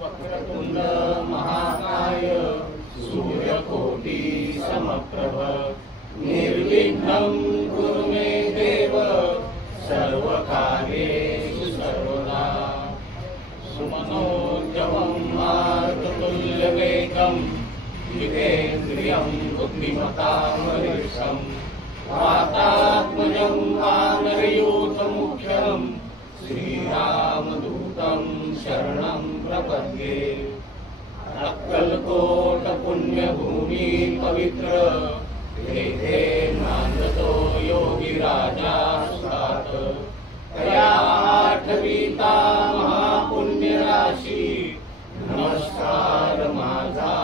वक्रतुंड महाकाय सूर्यकोटि समप्रभ निर्विघ्नं कुरु मे देव सर्वकार्येषु सर्वदा सुमनोजवं मारुततुल्यवेगं जितेन्द्रियं बुद्धिमतामरीशं वातात्मजं वानरयूथमुख्यं श्रीरामदूतं शरणं प्रपद्ये। अक्कलकोट पुण्यभूमि पवित्र तेथे नांदतो योगी राजा सुरात तया आठवीता महापुण्य राशी नमस्कार माझा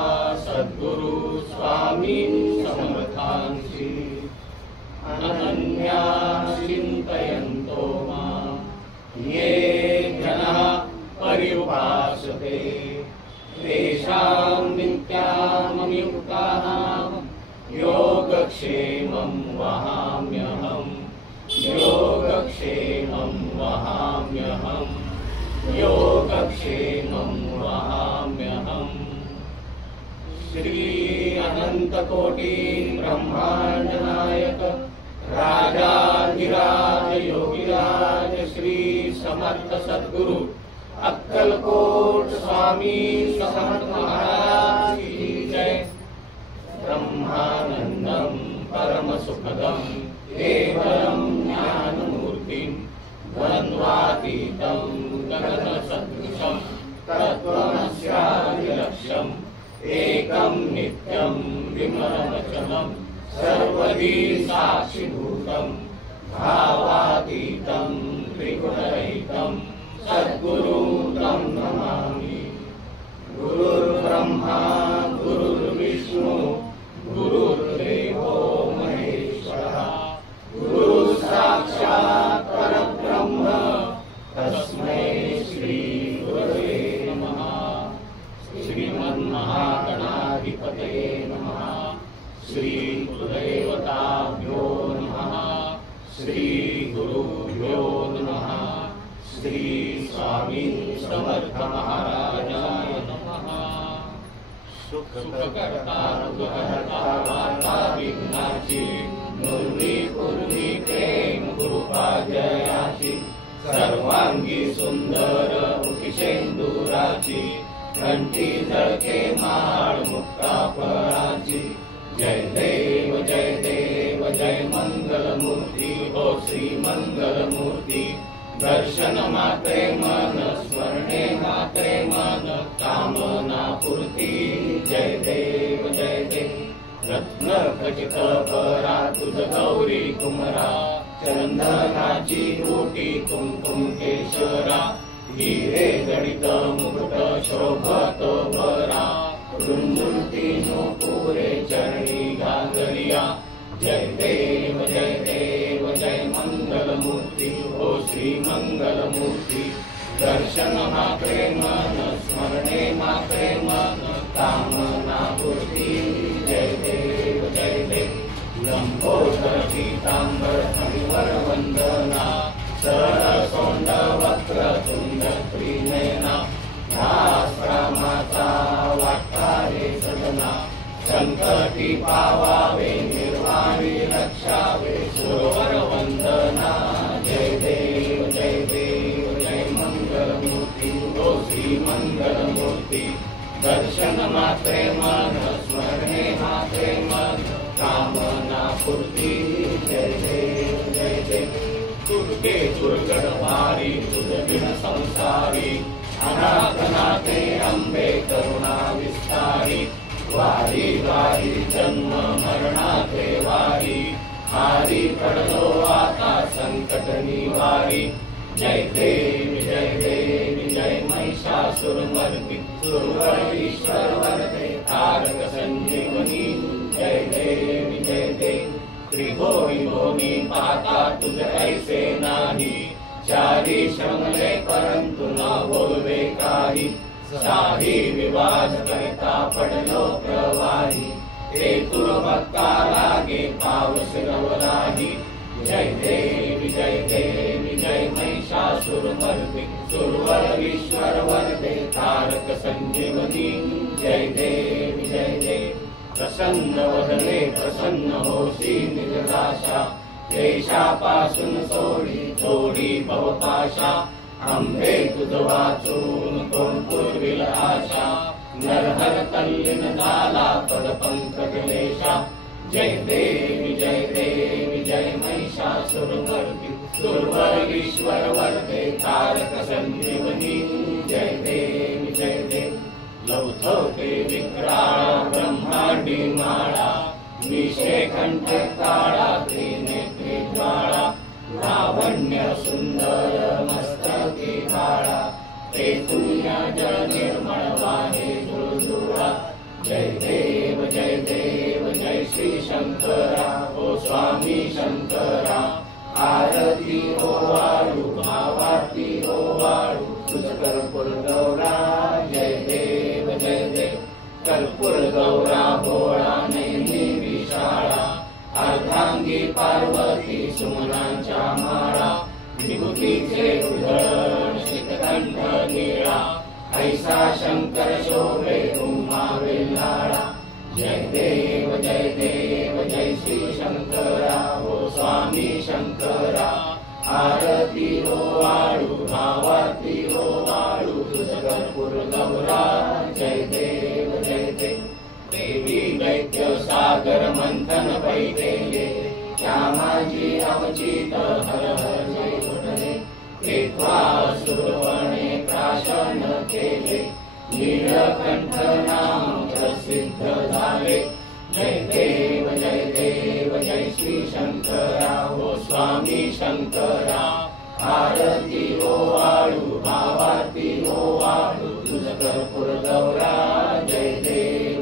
सद्गुरु स्वामी समर्थांची अनन्या चिंतयन्तो मां ये जनाः पर्युपासते तेषां नित्यामयुक्ताः योगक्षेमं वहाम्यहम् योगक्षेमं वहाम्यहम् योगक्षेमं वहाम्यहम्। श्री अनंत कोटि ब्रह्मांड नायक राजाधिराज योगिराज श्री समर्थ सद्गुरु अक्कलकोट स्वामी समर्थ महाराज की जय। ब्रह्मानंदं परम सुखदं केवलं ज्ञानमूर्तिं द्वन्द्वातीतं गगनसदृशं तत्त्वमस्यादिलक्ष्यम् एकं नित्यं विमलवचनं सर्वधी साक्षिभूतं भावातीतं त्रिगुणरहितं सद्गुरुं तं नमामि। गुरुर्ब्रह्मा गुरुर्विष्णु गुरुर्देवो महेश्वरः गुरुः साक्षात् परब्रह्म तस्मै श्री गुरवे नमः। श्रीमन्महागणाधिपतये नमः। श्री गुरुदेवताभ्यो नमः। श्री गुरुभ्यो नमः। श्री स्वामी समर्थ महाराजाय नमः। सुखकर्ता दुःखहर्ता वार्ता विघ्नाची नुर्वी पूर्वी प्रेम गुरुपाजयाची सर्वांगी सुंदर मुखिशेंदुराची घंटी झळके माळ मुक्ताफळाची जय देव जय मंगलमूर्ती हो श्री मंगलमूर्ती। दर्शन मात्रे मन स्मरणे मात्रे मन कामना पूर्ती जय देव रत्न खचित परा तुझ गौरी कुमरा चंदनाची ओटी कुंकुम केशरा हिरे जडित मुकुट शोभत बरा रुंजुलती नूपुरे चरणी घागरिया जय देव जय मंगलमूर्ती हो श्री मंगलमूर्ती। दर्शन मात्रे मन स्मरणे मात्रे मन कामना पूर्ती जय देव लंबोदर पीतांबर हरिवर वंदना सरसोंड वक्रतुंड त्रिनयना ध्यासरामाचा वाटारे सदना संकटी पावावे निर्वाणी रक्षावे सुरवर वंदना जय देव जय मंगलमूर्ती हो श्री मंगलमूर्ती। दर्शन मात्रे मन स्मरणे मात्रे मन कामना पूर्ती जय देव दुर्गे दुर्गड वारी तुझ बिन संसारी अनाथनाथे अंबे करुणा विस्तारी वारी वारी जन्म मरणाथे वारी हारी पडलो आता संकट निवारी जय देवी जय महिषासुरमर्दिनी सुरवरीश्वर वरदे तारक संजीवनी जय देवी त्रिभुवनी भोनी पाता तुझ ऐसे नाही चारी श्रमले परंतु न बोलवे काही साही विवाद करता पडलो प्रवाही ते तुरभक्ता लागे पावस रवराही जय देवी जय महिषासुरमर्दिनी सुरवर वरदे तारक संजीवनी जय देव जय देव। प्रसन्न वदने प्रसन्न होशी निजदाशा क्लेशापासून सोडी भवपाशा। आंबे तुझ वाचून कोण पुरविल आशा नरहर तल्लीन झाला पद पंकज लेशा। जय देव जय महिषासुरमर्दी सुरवर वरदे तारक संजीवनी जय देव। लौथवते विक्राळ ब्रह्मांडी माळा विषे कंठ काळा त्रिनेत्री ज्वाळा। लावण्य सुंदर मस्तकी काळा ते तुल्य जल निर्मळ वाहे जुळजुळा। जय देव जय श्री शंकरा ओ स्वामी शंकरा। आरती ओ वाळू भावाती ओ वाळू तुझ कर्पूर गौरा जय देव कर्पूर गौरा भोळा नेमी विशाळा। अर्धांगी पार्वती सुमनांच्या माळा विभूतीचे उधळ शिखकंठ निळा। ऐसा शंकर शोभे उमा वेल्हाळा। जय देव जय श्री शंकरा ओ स्वामी शंकरा। आरती ओ वाळू भावाती ओ वाळू तुझ कर्पूर गौरा जय देव देवी दैत्य सागर मंथन पैतेले त्या माझी अवचित हर हर जय उठले। तेव्हा सुरवणे प्राशन केले नीलकंठ नाम प्रसिद्ध झाले। जय देव जय श्री शंकरा ओ स्वामी शंकरा। आरती ओ वाळू भावाती ओ वाळू तुझ कर्पूर गौरा जय देव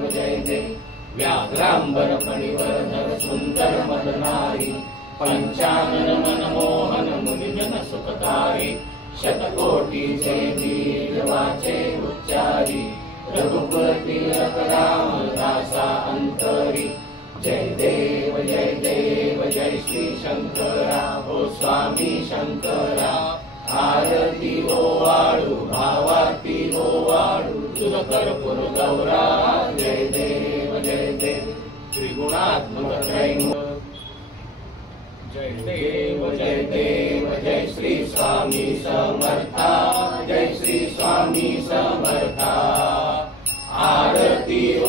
व्याघ्रांबर फणीवर सुंदर मदनारी पंचानन मनमोहन मुनिजन सुखकारी। शतकोटीचे बीज वाचे उच्चारी रघुकुल तिलक रामदासा अंतरी। जय देव जय श्री शंकरा ओ स्वामी शंकरा। आरती ओ वाळू भावाती ओ वाळू तुझ कर्पूर गौरा जय देव त्रिगुणात्मक त्रैमुख। जय देव जय श्री स्वामी समर्था जय श्री स्वामी समर्था। आरती ओ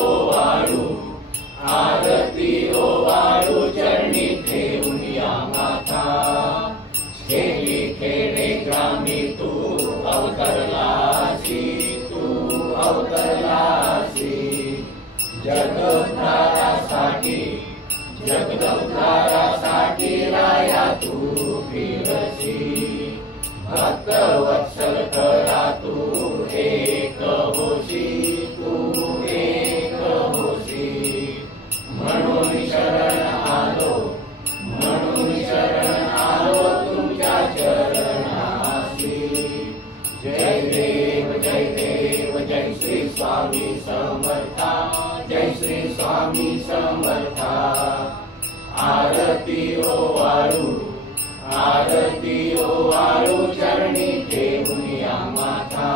वाळू चरणी ठेवून या माथा। खेळी खेडे ग्रामी तू अवतरलासी जगदोद्धारासाठी राया तू फिरसी। भक्त वत्सल करा तू एक होशी म्हणून शरण आलो तुमच्या चरणासी। जय देव जय श्री स्वामी समर्था जय श्री स्वामी समर्था। आरती ओ वाळू चरणी ठेवून या माथा।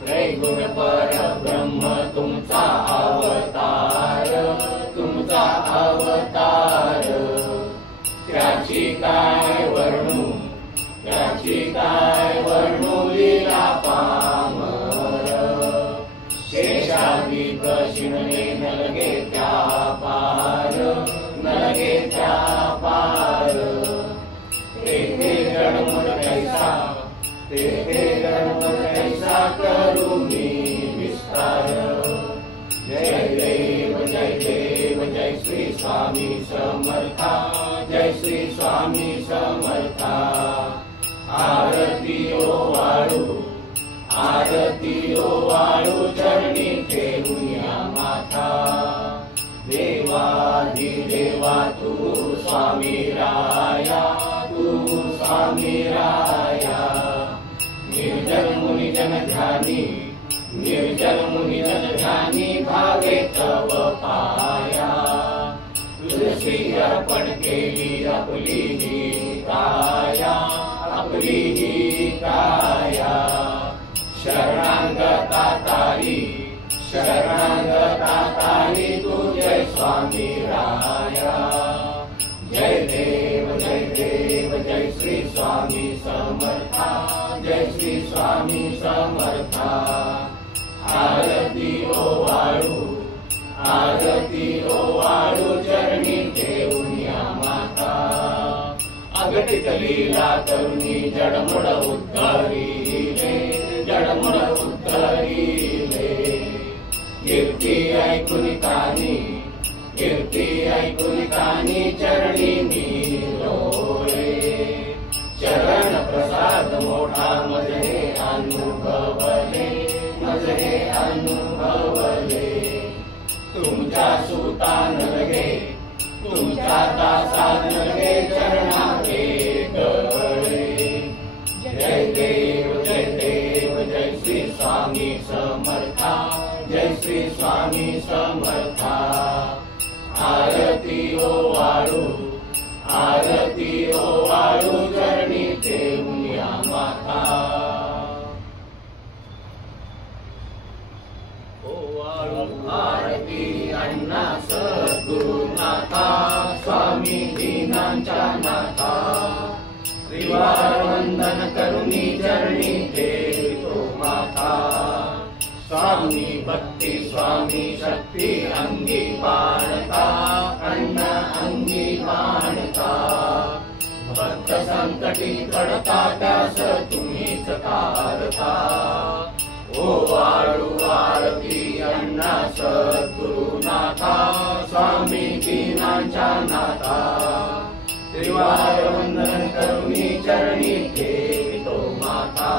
त्रैगुण परब्रह्म तुमचा अवतार त्याची काय वर्णू लीला पामर। शेषादी कशिणे नलगे त्या पार तेथे जन्म कैसा करू मी विस्तार। जय देव जय श्री स्वामी समर्था जय श्री स्वामी समर्था। आरती ओ वाळू चरणी ठेवून या माथा। देवा तू स्वामी राया निर्जल मुनि जन ध्यानी भावे तव पाया। तुलसी अर्पण केली आपली काया आपली ही काया शरणागता तारी तुझे स्वामी राया जय देव जय श्री स्वामी समर्था जय श्री स्वामी समर्था आरती ओवाळू चरणी देऊया माता अघटित लीला करुणी जडमुड उद्धरिले कीर्ती ऐकून कानी चरणी लोळे चरण प्रसाद मोठा मजे अनुभवले तुमच्या सुतान लगे तुमच्या दासान लगे चरणाचे गळे जय देव जय श्री स्वामी समर्था जय श्री स्वामी समर्था आरती ओवाळू चरणी देऊया माता ओवाळू आरती अण्णा सद्गुरुनाथा स्वामी दीनांच्या नाथा त्रिवार वंदन करुणी चरणी देतो माता स्वामी भक्ती स्वामी शक्ती अंगी पाणता अण्णा अंगी पाणता भक्त संकटी पडता त्यास तुम्हीच तारता ओवाळू आरती अण्णा सद्गुरुनाथा स्वामी दीनांच्या नाथा त्रिवार वंदन करुणी चरणी ठेवितो माता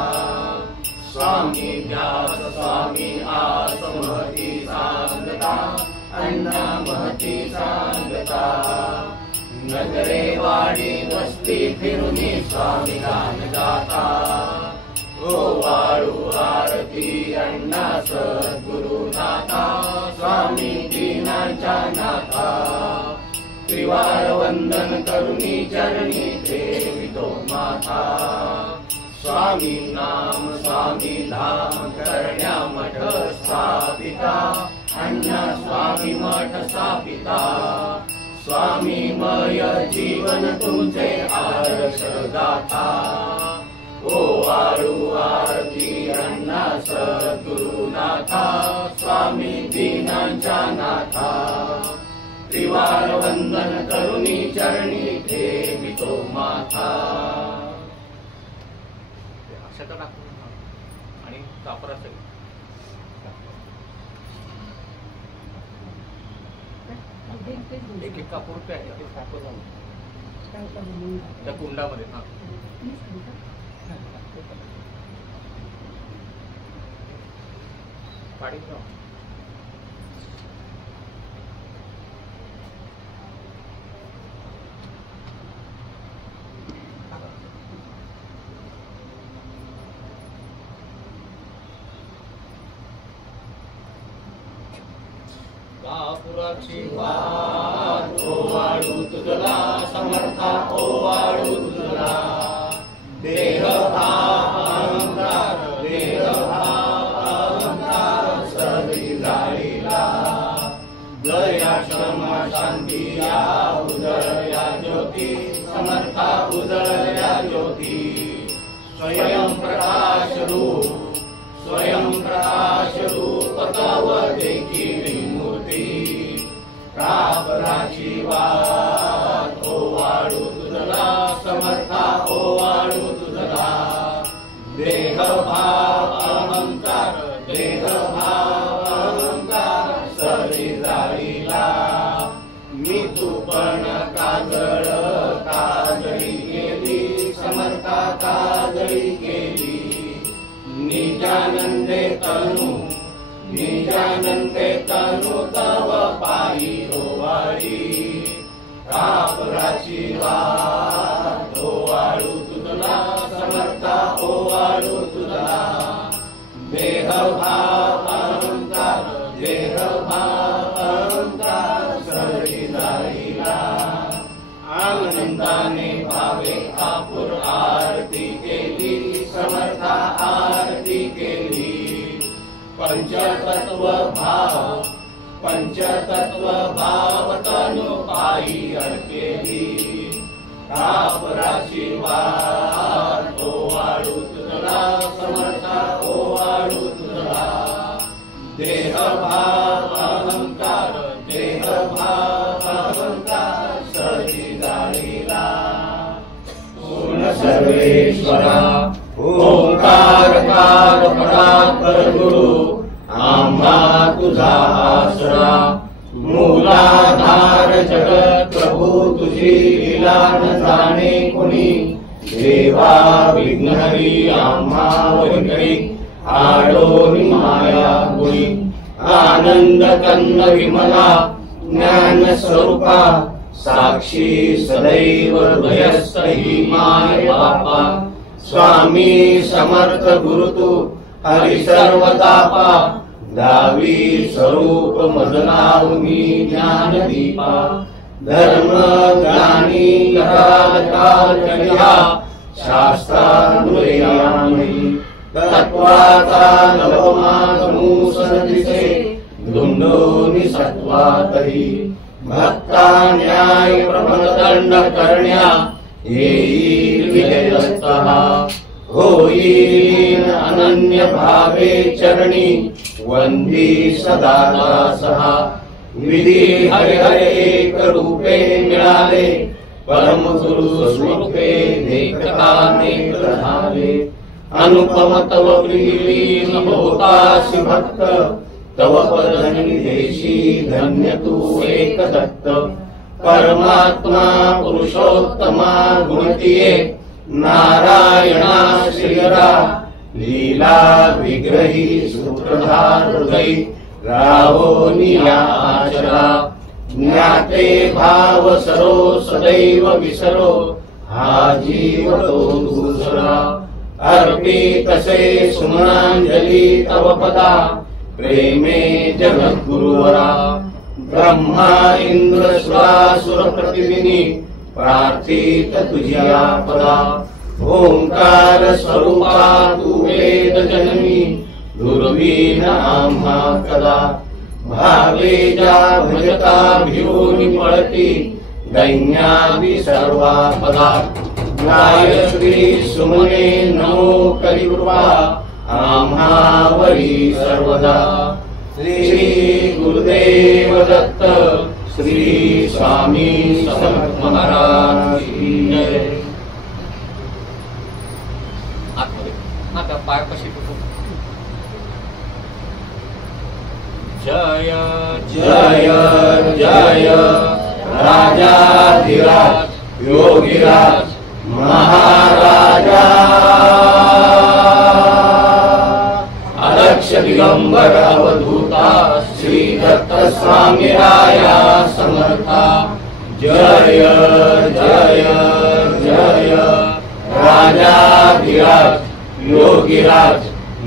स्वामी व्यास स्वामी आस महती सांगता अण्णा महती सांगता नगरे वाडी वस्ती फिरुनी स्वामी गान गाता ओवाळू आरती अण्णा सद्गुरुनाथा स्वामी दीनांच्या नाथा त्रिवार वंदन करुणी चरणी ठेवितो माता स्वामी नाम स्वामी धाम करण्या मठ स्थापिता अण्णा स्वामी मठ स्थापिता स्वामीमय जीवन तुमचे आदर्श गाथा ओवाळू आरती अण्णा सद्गुरुनाथा स्वामी दीनांच्या नाथा त्रिवार वंदन करुणी चरणी ठेवितो माता आणि कापरा एक कापूर पे आहे त्या कुंडामध्ये पाणी कापुराची वाट ओवाळू तुझला समर्था ओवाळू तुझला देह भाव अहंकार सदी जाळीला दया क्षमा शांती या उजळल्या ज्योती समर्था उजळल्या ज्योती स्वयं प्रकाश रूप तव देखील कापराची वाट ओवाळू तुझला समर्था ओवाळू तुझला देह भाव अहंकार सरी जाळीला मी तू पण काजळी केली समर्था काजळी केली निजानंदे तनु तव पायी ओवाळी कापराची वाट ओवाळू तुझला समर्था ओवाळू तुझला देह भाव अहंकार सरी जाळीला आनंदाने भावे कापूर आरती पंचतत्व भावतनु पायी अडकेली आशीर्वाद ओवाळू तुझला समर्था ओवाळू तुझला देह भाव अहंकार सरी जाणीला पूर्ण सर्वेश्वरा ओंकार परात्पर गुरु आम्हा तुझा आसरा मूलाधार जगत प्रभू तुझी लीला न जाणे कोणी देवा विघ्नहरी आम्हा वैगरी आडोनी माया गुणी आनंद कंद विमला ज्ञान स्वरूपा साक्षी सदैव हृदयस्थ ही माय बापा स्वामी समर्थ गुरु तू हरि सर्वतापा दावी स्वरूप मदनावनी ज्ञान दीपा धर्म ज्ञानी काल करिया शास्त्रानुयामी तत्वाचा नवमागमूसन दिसे धुंडोनी सत्वातही भक्ता न्याय प्रबंधदंड करण्या येईल विजयस्तः होईल अनन्य भावे चरणी वंदी सदा दासः विधी हरे हरे एक रूपे मिळाले परम गुरु स्वरूपे देखता नेत्र झाले अनुपम तव प्रीलीन होतासी भक्त तव पदनिदेशी धन्य तू एक दत्त परमात्मा पुरुषोत्तमा गुणतीये नारायणा श्रीरा लीला विग्रही सूत्रधार हृदय राहो नियाचरा ज्ञाते भाव सरो सदैव विसरो हा जीव तो दूसरा अर्पितसे सुमनांजली तव पदा प्रेमे जगद्गुरुवरा ब्रह्मा इंद्र सुरासुर प्रतिदिनी प्रार्थित तुझ्या पदा ओंकार स्वरूपा तू वेद जननी दुर्वीण आम्हा कदा भावे जा भजता भिवूनि पळती दैन्यादि सर्वा पदा गायत्री सुमने नमो कलिकृपा आम्हावरी सर्वदा श्री गुरुदेव दत्त श्री स्वामी समर्थ महाराज की जय। आता पायापाशी जय जय जय राजाधिराज योगीराज महाराजा अलक्ष दिगंबर अवधूता श्री दत्त स्वामी राया समर्था जय जय जय राजाधिराज योगीराज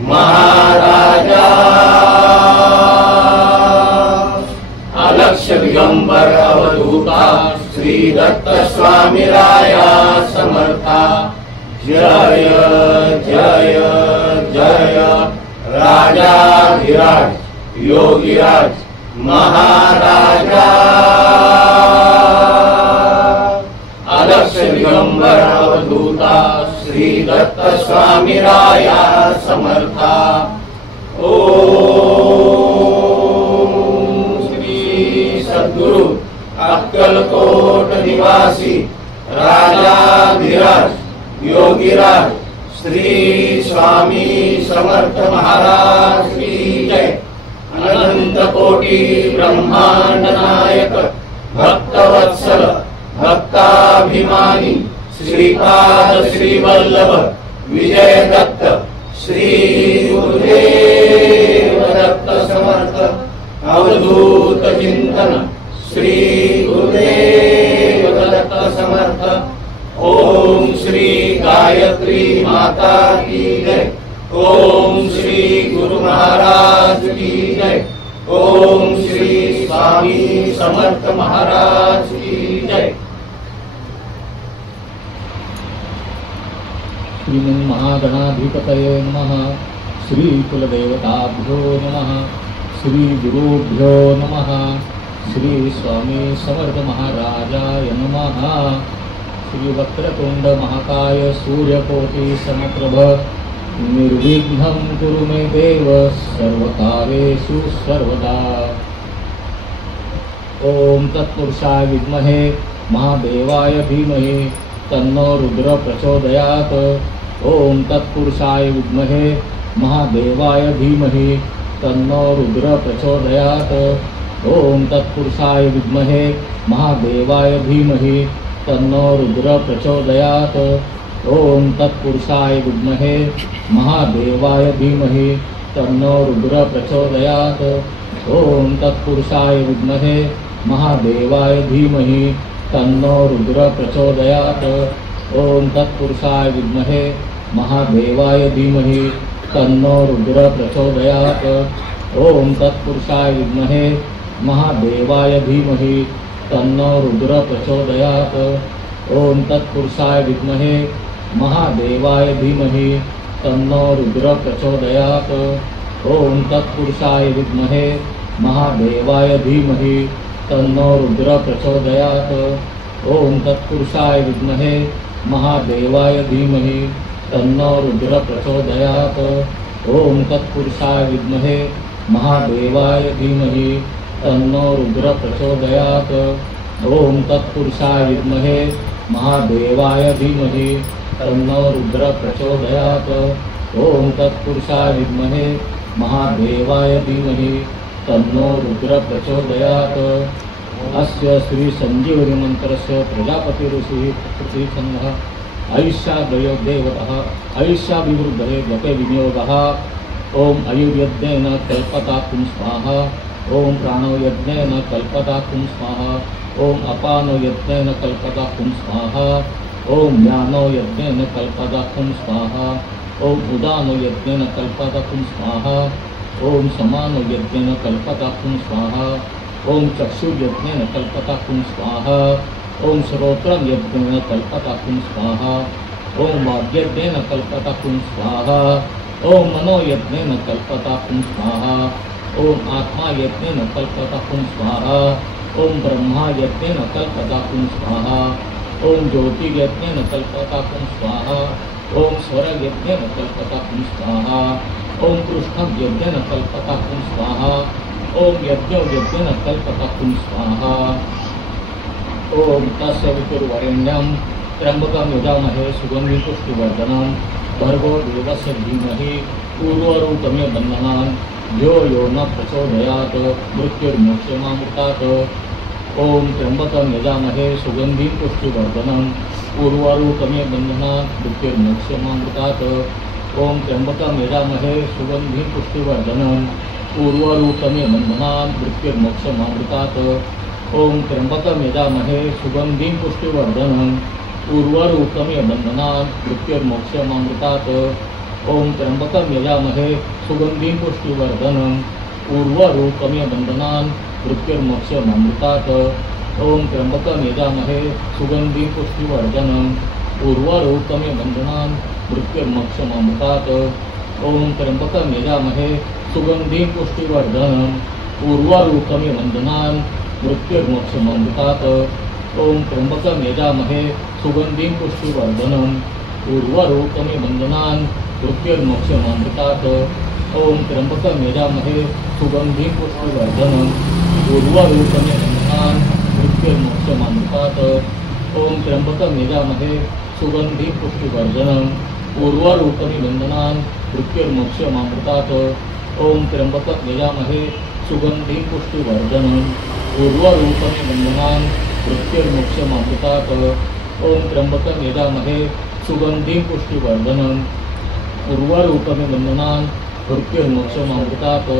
महाराजा अलक्ष दिगंबर अवधूता श्री दत्त स्वामी राया समर्था जय जय जय राजाधिराज योगीराज महाराजा अलक्ष दिगंबर अवधूता श्री दत्त स्वामी राया समर्था ओम श्री सद्गुरु अक्कलकोट निवासी राजाधिराज योगीराज श्री स्वामी समर्थ महाराज की जय। अनंत कोटि ब्रह्मांड नायक भक्तवत्सल भक्ताभिमानी श्रीपाद श्रीवल्लभ विजय दत्त श्री गुरुदेव दत्त समर्थ अवधूत चिंतन श्री गुरुदेव दत्त समर्थ ओम श्री गायत्री माता की जय। ओम श्री गुरु महाराज की जय। ओम श्री स्वामी समर्थ महाराज की जय। श्रीमन्महागणाधिपतये नमः। श्री कुलदेवताभ्यो नमः। श्री गुरुभ्यो नमः। श्री स्वामी समर्थ महाराजाय नमः। श्री वक्रतुंड महाकाय सूर्यकोटि समप्रभ निर्विघ्नं कुरु मे देव सर्वकार्येषु सर्वदा। ओम तत्पुरुषाय विद्महे महादेवाय धीमहि तन्नो रुद्र प्रचोदयात्। ओम तत्पुरुषाय विद्महे महादेवाय धीमहि तन्नो रुद्र प्रचोदयात्। ओम तत्पुरुषाय विद्महे महादेवाय धीमहि तन्नो रुद्र प्रचोदयात्। ओम तत्पुरुषाय विद्महे महादेवाय धीमहि तन्नो रुद्र प्रचोदयात्। ओम तत्पुरुषाय विद्महे महादेवाय धीमहि तन्नो रुद्र प्रचोदयात्। ओम तत्पुरुषाय विद्महे महादेवाय धीमहि तन्नो रुद्र प्रचोदयात्। ओम तत्पुरुषाय विद्महे महादेवाय धीमहि तन्नो रुद्र प्रचोदयात्। ओम तत्पुरुषाय विद्महे महादेवाय धीमहि तन्नो रुद्र प्रचोदयात्। ओम तत्पुरुषाय विद्महे महादेवाय धीमहि तन्नो रुद्र प्रचोदयात्। ओम तत्पुरुषाय विद्महे महादेवाय धीमहि तन्नो रुद्र प्रचोदयात्। ओम तत्पुरुषाय विद्महे महादेवाय धीमहि तन्नो रुद्र प्रचोदयात्। ओम तत्पुरुषाय विद्महे महादेवाय धीमहि तन्नो रुद्र प्रचोदयात्। ओम तत्पुरुषाय विद्महे महादेवाय धीमहि तन्नो रुद्र प्रचोदयात्। अस्य श्री संजीवनी मंत्रस्य प्रजापति ऋषि पृथ्वीखंडः आयुष्यादयो देवतः आयुष्याभिवृद्धये जपे विनियोगः। ओम आयुर्यज्ञेन कल्पताकुं स्वाहा। ओम प्राणो यज्ञेन कल्पताकुं स्वाहा। ओम अपानो यज्ञेन कल्पताकुं स्वाहा। ओम ज्ञानो यज्ञेन कल्पताकुं स्वाहा। ओम उदानो यज्ञेन कल्पताकुं स्वाहा। ओम समानो यज्ञेन कल्पताकुं स्वाहा। ओम चक्षुर्यज्ञेन कल्पताकुं स्वाहा। ओम श्रोत्रं यज्ञेन कल्पताकुं स्वाहा। ओम वाग्यज्ञेन कल्पताकुं स्वाहा। ओम मनोयज्ञेन कल्पताकुं स्वाहा। ओम आत्मा यज्ञेन कल्पताकुं स्वाहा। ओम ब्रह्मा यज्ञेन कल्पताकुं स्वाहा। ओम ज्योति यज्ञेन कल्पताकुं स्वाहा। ओम स्वर यज्ञेन कल्पताकुं स्वाहा। ओम कृष्णं यज्ञेन कल्पताकुं स्वाहा। ओम यज्ञो यज्ञेन कल्पताकुं स्वाहा। ओम तस्य वितुर्वरेण्यं त्र्यंबकं यजामहे सुगन्धिं पुष्टिवर्धनं भर्गो देवस्य धीमहि पूर्वरूपमेव बन्धनान् यो यो न प्रचोदयात् मृत्युर्मोक्षमामृतात्। ओम त्र्यंबकं यजामहे सुगन्धिं पुष्टिवर्धनं पूर्वरूपमेव बन्धनान् मृत्युर्मोक्षमामृतात्। ओम त्र्यंबकं यजामहे सुगन्धिं पुष्टिवर्धनं पूर्वरूपमेव बन्धनान् मृत्युर्मोक्षमामृतात्। ओम त्र्यंबकं यजामहे सुगन्धिं पुष्टिवर्धनं पूर्वरूपमेव बन्धनान् मृत्युर्मोक्षमामृतात्। ओम त्र्यंबकं यजामहे सुगन्धिं पुष्टिवर्धनं पूर्वरूपमेव बन्धनान् मृत्युर्मोक्षमामृतात्। ओम त्र्यंबकं यजामहे सुगन्धिं पुष्टिवर्धनं पूर्वरूपमेव बन्धनान् मृत्युर्मोक्षमामृतात्। ओम त्र्यंबकं यजामहे सुगन्धिं पुष्टिवर्धनं पूर्वरूपमेव बन्धनान् मृत्युर्मोक्षमामृतात्। ओम त्र्यंबकं यजामहे सुगन्धिं पुष्टिवर्धनं पूर्वरूपमेव बन्धनान् मृत्युर्मोक्षमामृतात्। ओम त्र्यंबकं यजामहे सुगन्धिं पुष्टिवर्धनं पूर्वरूपमेव बन्धनान् मृत्युर्मोक्षमामृतात्। ओम त्र्यंबकं यजामहे सुगन्धिं पुष्टिवर्धनं पूर्वरूपमेव बन्धनान् मृत्युर्मोक्षमामृतात्। ओम त्र्यंबकं यजामहे सुगन्धिं पुष्टिवर्धनं पूर्वरूपमेव बन्धनान् मृत्युर्मोक्षमामृतात्। ओम त्र्यंबकं यजामहे सुगन्धिं पुष्टिवर्धनं पूर्वरूपमेव बन्धनान् मृत्युर्मोक्षमामृतात्।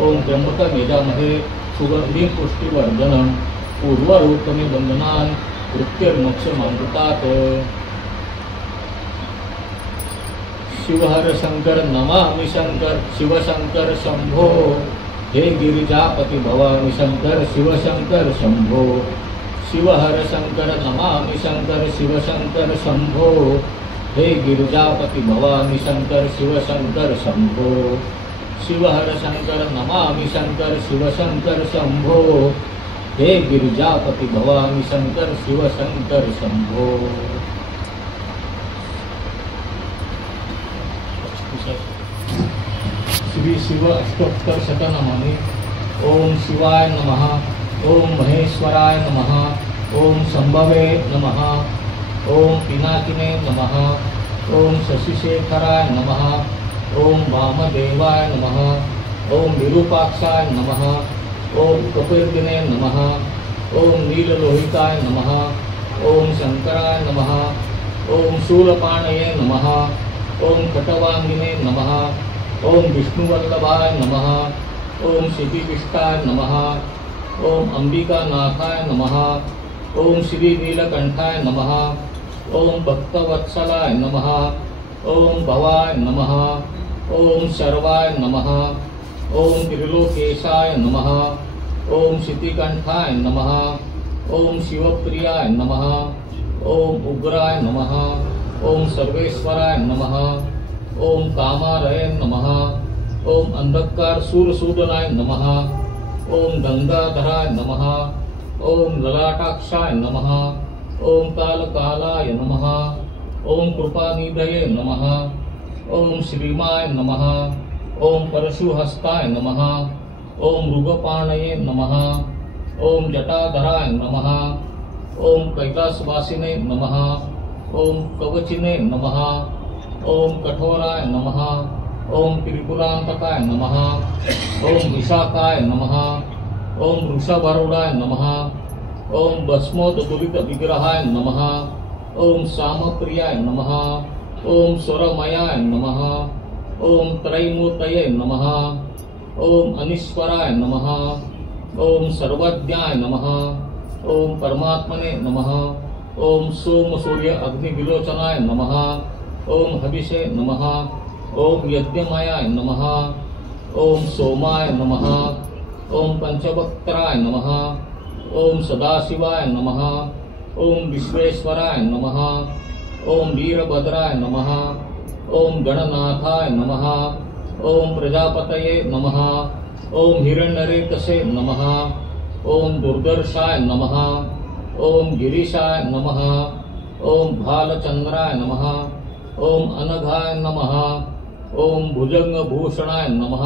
ओम त्र्यंबकं यजामहे सुगन्धिं पुष्टिवर्धनं पूर्वरूपमेव बन्धनान् मृत्युर्मोक्षमामृतात्। शिवहर शंकर नमामि शंकर शिव शंकर शंभो। हे गिरिजापति भवानी शंकर शिव शंकर शंभो। शिवहर शंकर नमामि शंकर शिव शंकर शंभो। हे गिरिजापति भवानी शंकर शिव शंकर शंभो। शिव हर शंकर नमामि शंकर शिव शंकर शंभो हे गिरिजापति भवामि शंकर शिव शंकर शंभो। श्री शिव अष्टोत्तर शतनामानि। ओम शिवाय नमः, ओम महेश्वराय नमः, ओम शंभवे नमः, ओम पिनाकिने नमः, ओम शशिशेखराय नमः, ओम वामदेवाय नमः, ओम विरूपाक्षाय नमः, ओम कपिर्दिने नमः, ओम नीललोहिताय नमः, ओम शंकराय नमः, ओम शूलपाणये नमः, ओम खटवांगिने नमः, ओम विष्णुवल्लभाय नमः, ओम शितिविष्टाय नमः, ओम अंबिकानाथाय नमः, ओम श्री नीलकंठाय नमः, ओम भक्तवत्सलाय नमः, ओम भवाय नमः, ओम शर्वाय नमः, ओम त्रिलोकेशाय नमः, ओम शितिकंठाय नमः, ओम शिवप्रियाय नमः, ओम उग्राय नमः, ओम सर्वेश्वराय नमः, ओम कामारय नमः, ओम अंधकार सूरसूदनाय नमः, ओम गंगाधराय नमः, ओम ललाटाक्षाय नमः, ओम कालकालाय नमः, ओम कृपानिधये नमः, ओम श्रीमाय नमः, ओम परशुहस्ताय नमः, ओम मृगपाणये नमः, ओम जटाधराय नमः, ओम कैलासवासिने नमः, ओम कवचिने नमः, ओम कठोराय नमः, ओम त्रिपुरांतकाय नमः, ओम विशाखाय नमः, ओम वृषभारूढ़ाय नमः, ओम भस्मोदुरित विग्रहाय नमः, ओम सामप्रियाय नमः, ओम स्वरमयाय नमः, ओम त्रैमूर्तये नमः, ओम अनीश्वराय नमः, ओम सर्वज्ञाय नमः, ओम परमात्मने नमः, ओम सोम सूर्य अग्नि विलोचनाय नमः, ओम हविषे नमः, ओम यज्ञमयाय नमः, ओम सोमाय नमः, ओम पंचवक्त्राय नमः, ओम सदाशिवाय नमः, ओम विश्वेश्वराय नमः, ओम वीरभद्राय नमः, ओम गणनाथाय नमः, ओम प्रजापतये नमः, ओम हिरण्यरेतसे नमः, ओम दुर्दर्शाय नमः, ओम गिरीशाय नमः, ओम भालचंद्राय नमः, ओम अनघाय नमः, ओम भुजंगभूषणाय नमः,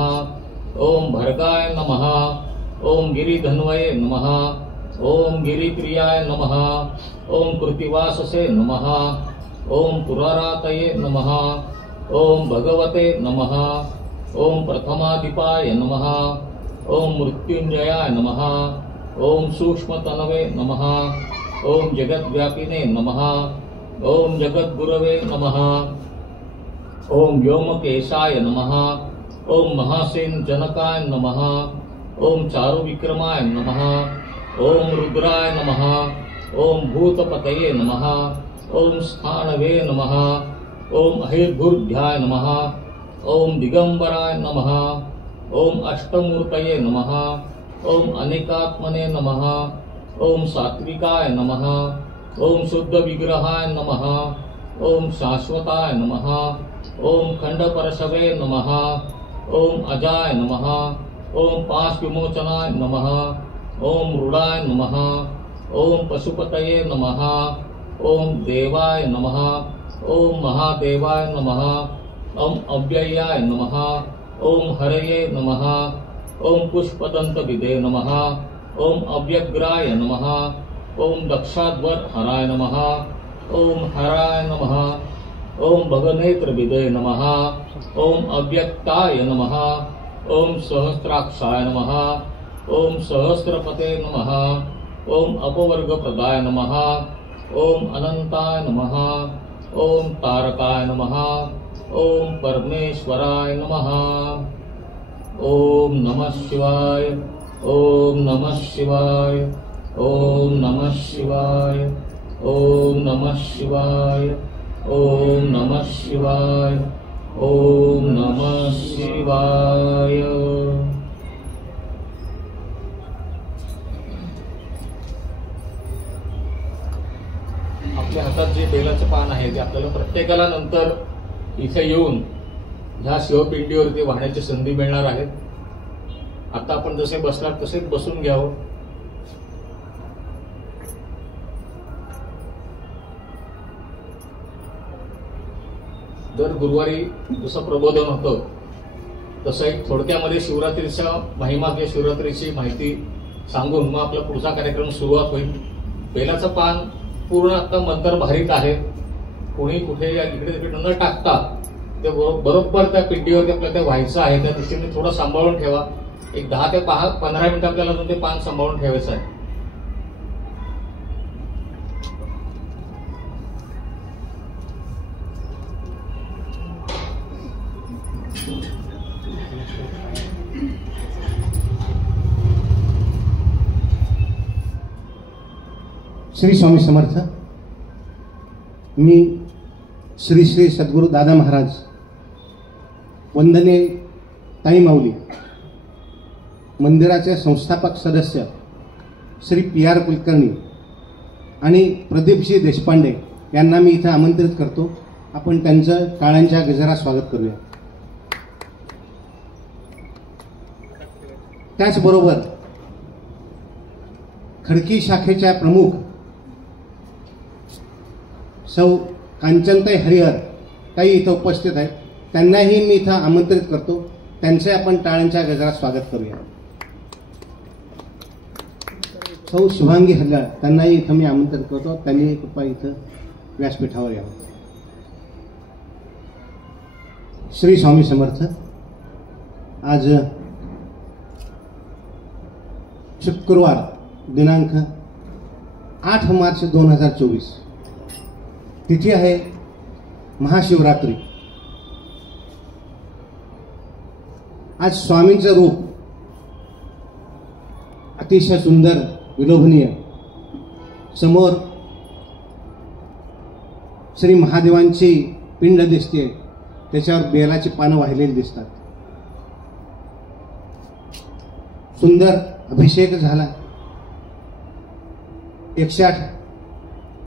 ओम भर्गाय नमः, ओम गिरिधन्वये नमः, ओम गिरिप्रियाय नमः, ओम कृतिवाससे नमः, ओम पुरारातये नमः, ओम भगवते नमः, ओम प्रथमाधिपाय नमः, ओम मृत्युंजयाय नमः, ओम सूक्ष्मतनवे नमः, ओम जगद्व्यापिने नमः, ओम जगद्गुरवे नमः, ओम व्योमकेशाय नमः, ओम महासेन जनकाय नमः, ओम चारुविक्रमाय नमः, ओम रुद्राय नमः, ओम भूतपतये नमः, ओम स्थानवे नमः, ओम अहिर्भुर्भ्याय नमः, ओम दिगंबराय नमः, ओम अष्टमूर्तये नमः, ओम अनेकात्मने नमः, ओम सात्विकाय नमः, ओम शुद्ध विग्रहाय नमः, ओम शाश्वताय नमः, ओम खंडपरशवे नमः, ओम अजाय नमः, ओम पाश विमोचनाय नमः, ओम रूढ़ाय नमः, ओम पशुपतये नमः, ओम देवाय नमः, ओम महादेवाय नमः, ओम अव्ययाय नमः, ओम हरये नमः, ओम पुष्पदंतविदे नमः, ओम अव्यग्राय नमः, ओम दक्षाध्वर हराय नमः, ओम हराय नमः, ओम भगनेत्रविदे नमः, ओम अव्यक्ताय नमः, ओम सहस्राक्षाय नमः, ओम सहस्रपते नमः, ओम अपवर्गप्रदाय नमः, ओम अनंताय नमः, ओम तारकाय नमः, ओम परमेश्वराय नमः। ओम नमः शिवाय, ओम नमः शिवाय, ओम नमः शिवाय, ओम नमः शिवाय, ओम नमः शिवाय, ओम नमः शिवाय। आपल्या हातात जे बेलाचं पान आहे ते आपल्याला प्रत्येकाला नंतर इथे येऊन ह्या शिवपिंडीवरती वाहण्याची संधी मिळणार आहे. आता आपण जसे बसलात तसेच बसून घ्यावं. दर गुरुवारी जसं प्रबोधन होतं तसं एक थोडक्यामध्ये शिवरात्रीच्या महिमा किंवा शिवरात्रीची माहिती सांगून मग आपला पुढचा कार्यक्रम सुरुवात होईल. बेलाचं पान पूर्ण आता मंत्रभारित आहे. कोणी कुठे इकडे तिकडे न टाकता ते बरोबर त्या पिंडीवरती आपल्याला ते व्हायचं आहे. त्या दृष्टीने थोडं सांभाळून ठेवा. एक 10 ते 15 मिनिटं आपल्याला अजून ते पान सांभाळून ठेवायचं आहे. श्री स्वामी समर्थ. मी श्री श्री सद्गुरू दादा महाराज वंदनीय ताई माऊली मंदिराचे संस्थापक सदस्य श्री PR कुलकर्णी आणि प्रदीपजी देशपांडे यांना मी इथं आमंत्रित करतो. आपण त्यांचं टाळ्यांच्या गजरात स्वागत करूया. त्याचबरोबर खडकी शाखेच्या प्रमुख सौ कांचनताई हरिहर ताई इथं उपस्थित आहेत. त्यांनाही मी इथं आमंत्रित करतो. त्यांचे आपण टाळ्यांच्या गजरात स्वागत करूया. सौ शुभांगी हल्लाळ त्यांनाही इथं मी आमंत्रित करतो. त्यांनी कृपा इथं व्यासपीठावर यावं. श्री स्वामी समर्थ. आज शुक्रवार दिनांक 8 मार्च 2024 तिथी आहे महाशिवरात्री. आज स्वामींचं रूप अतिशय सुंदर विलोभनीय. समोर श्री महादेवांची पिंड दिसते. त्याच्यावर बेलाची पानं वाहिलेली दिसतात. सुंदर अभिषेक झाला. 108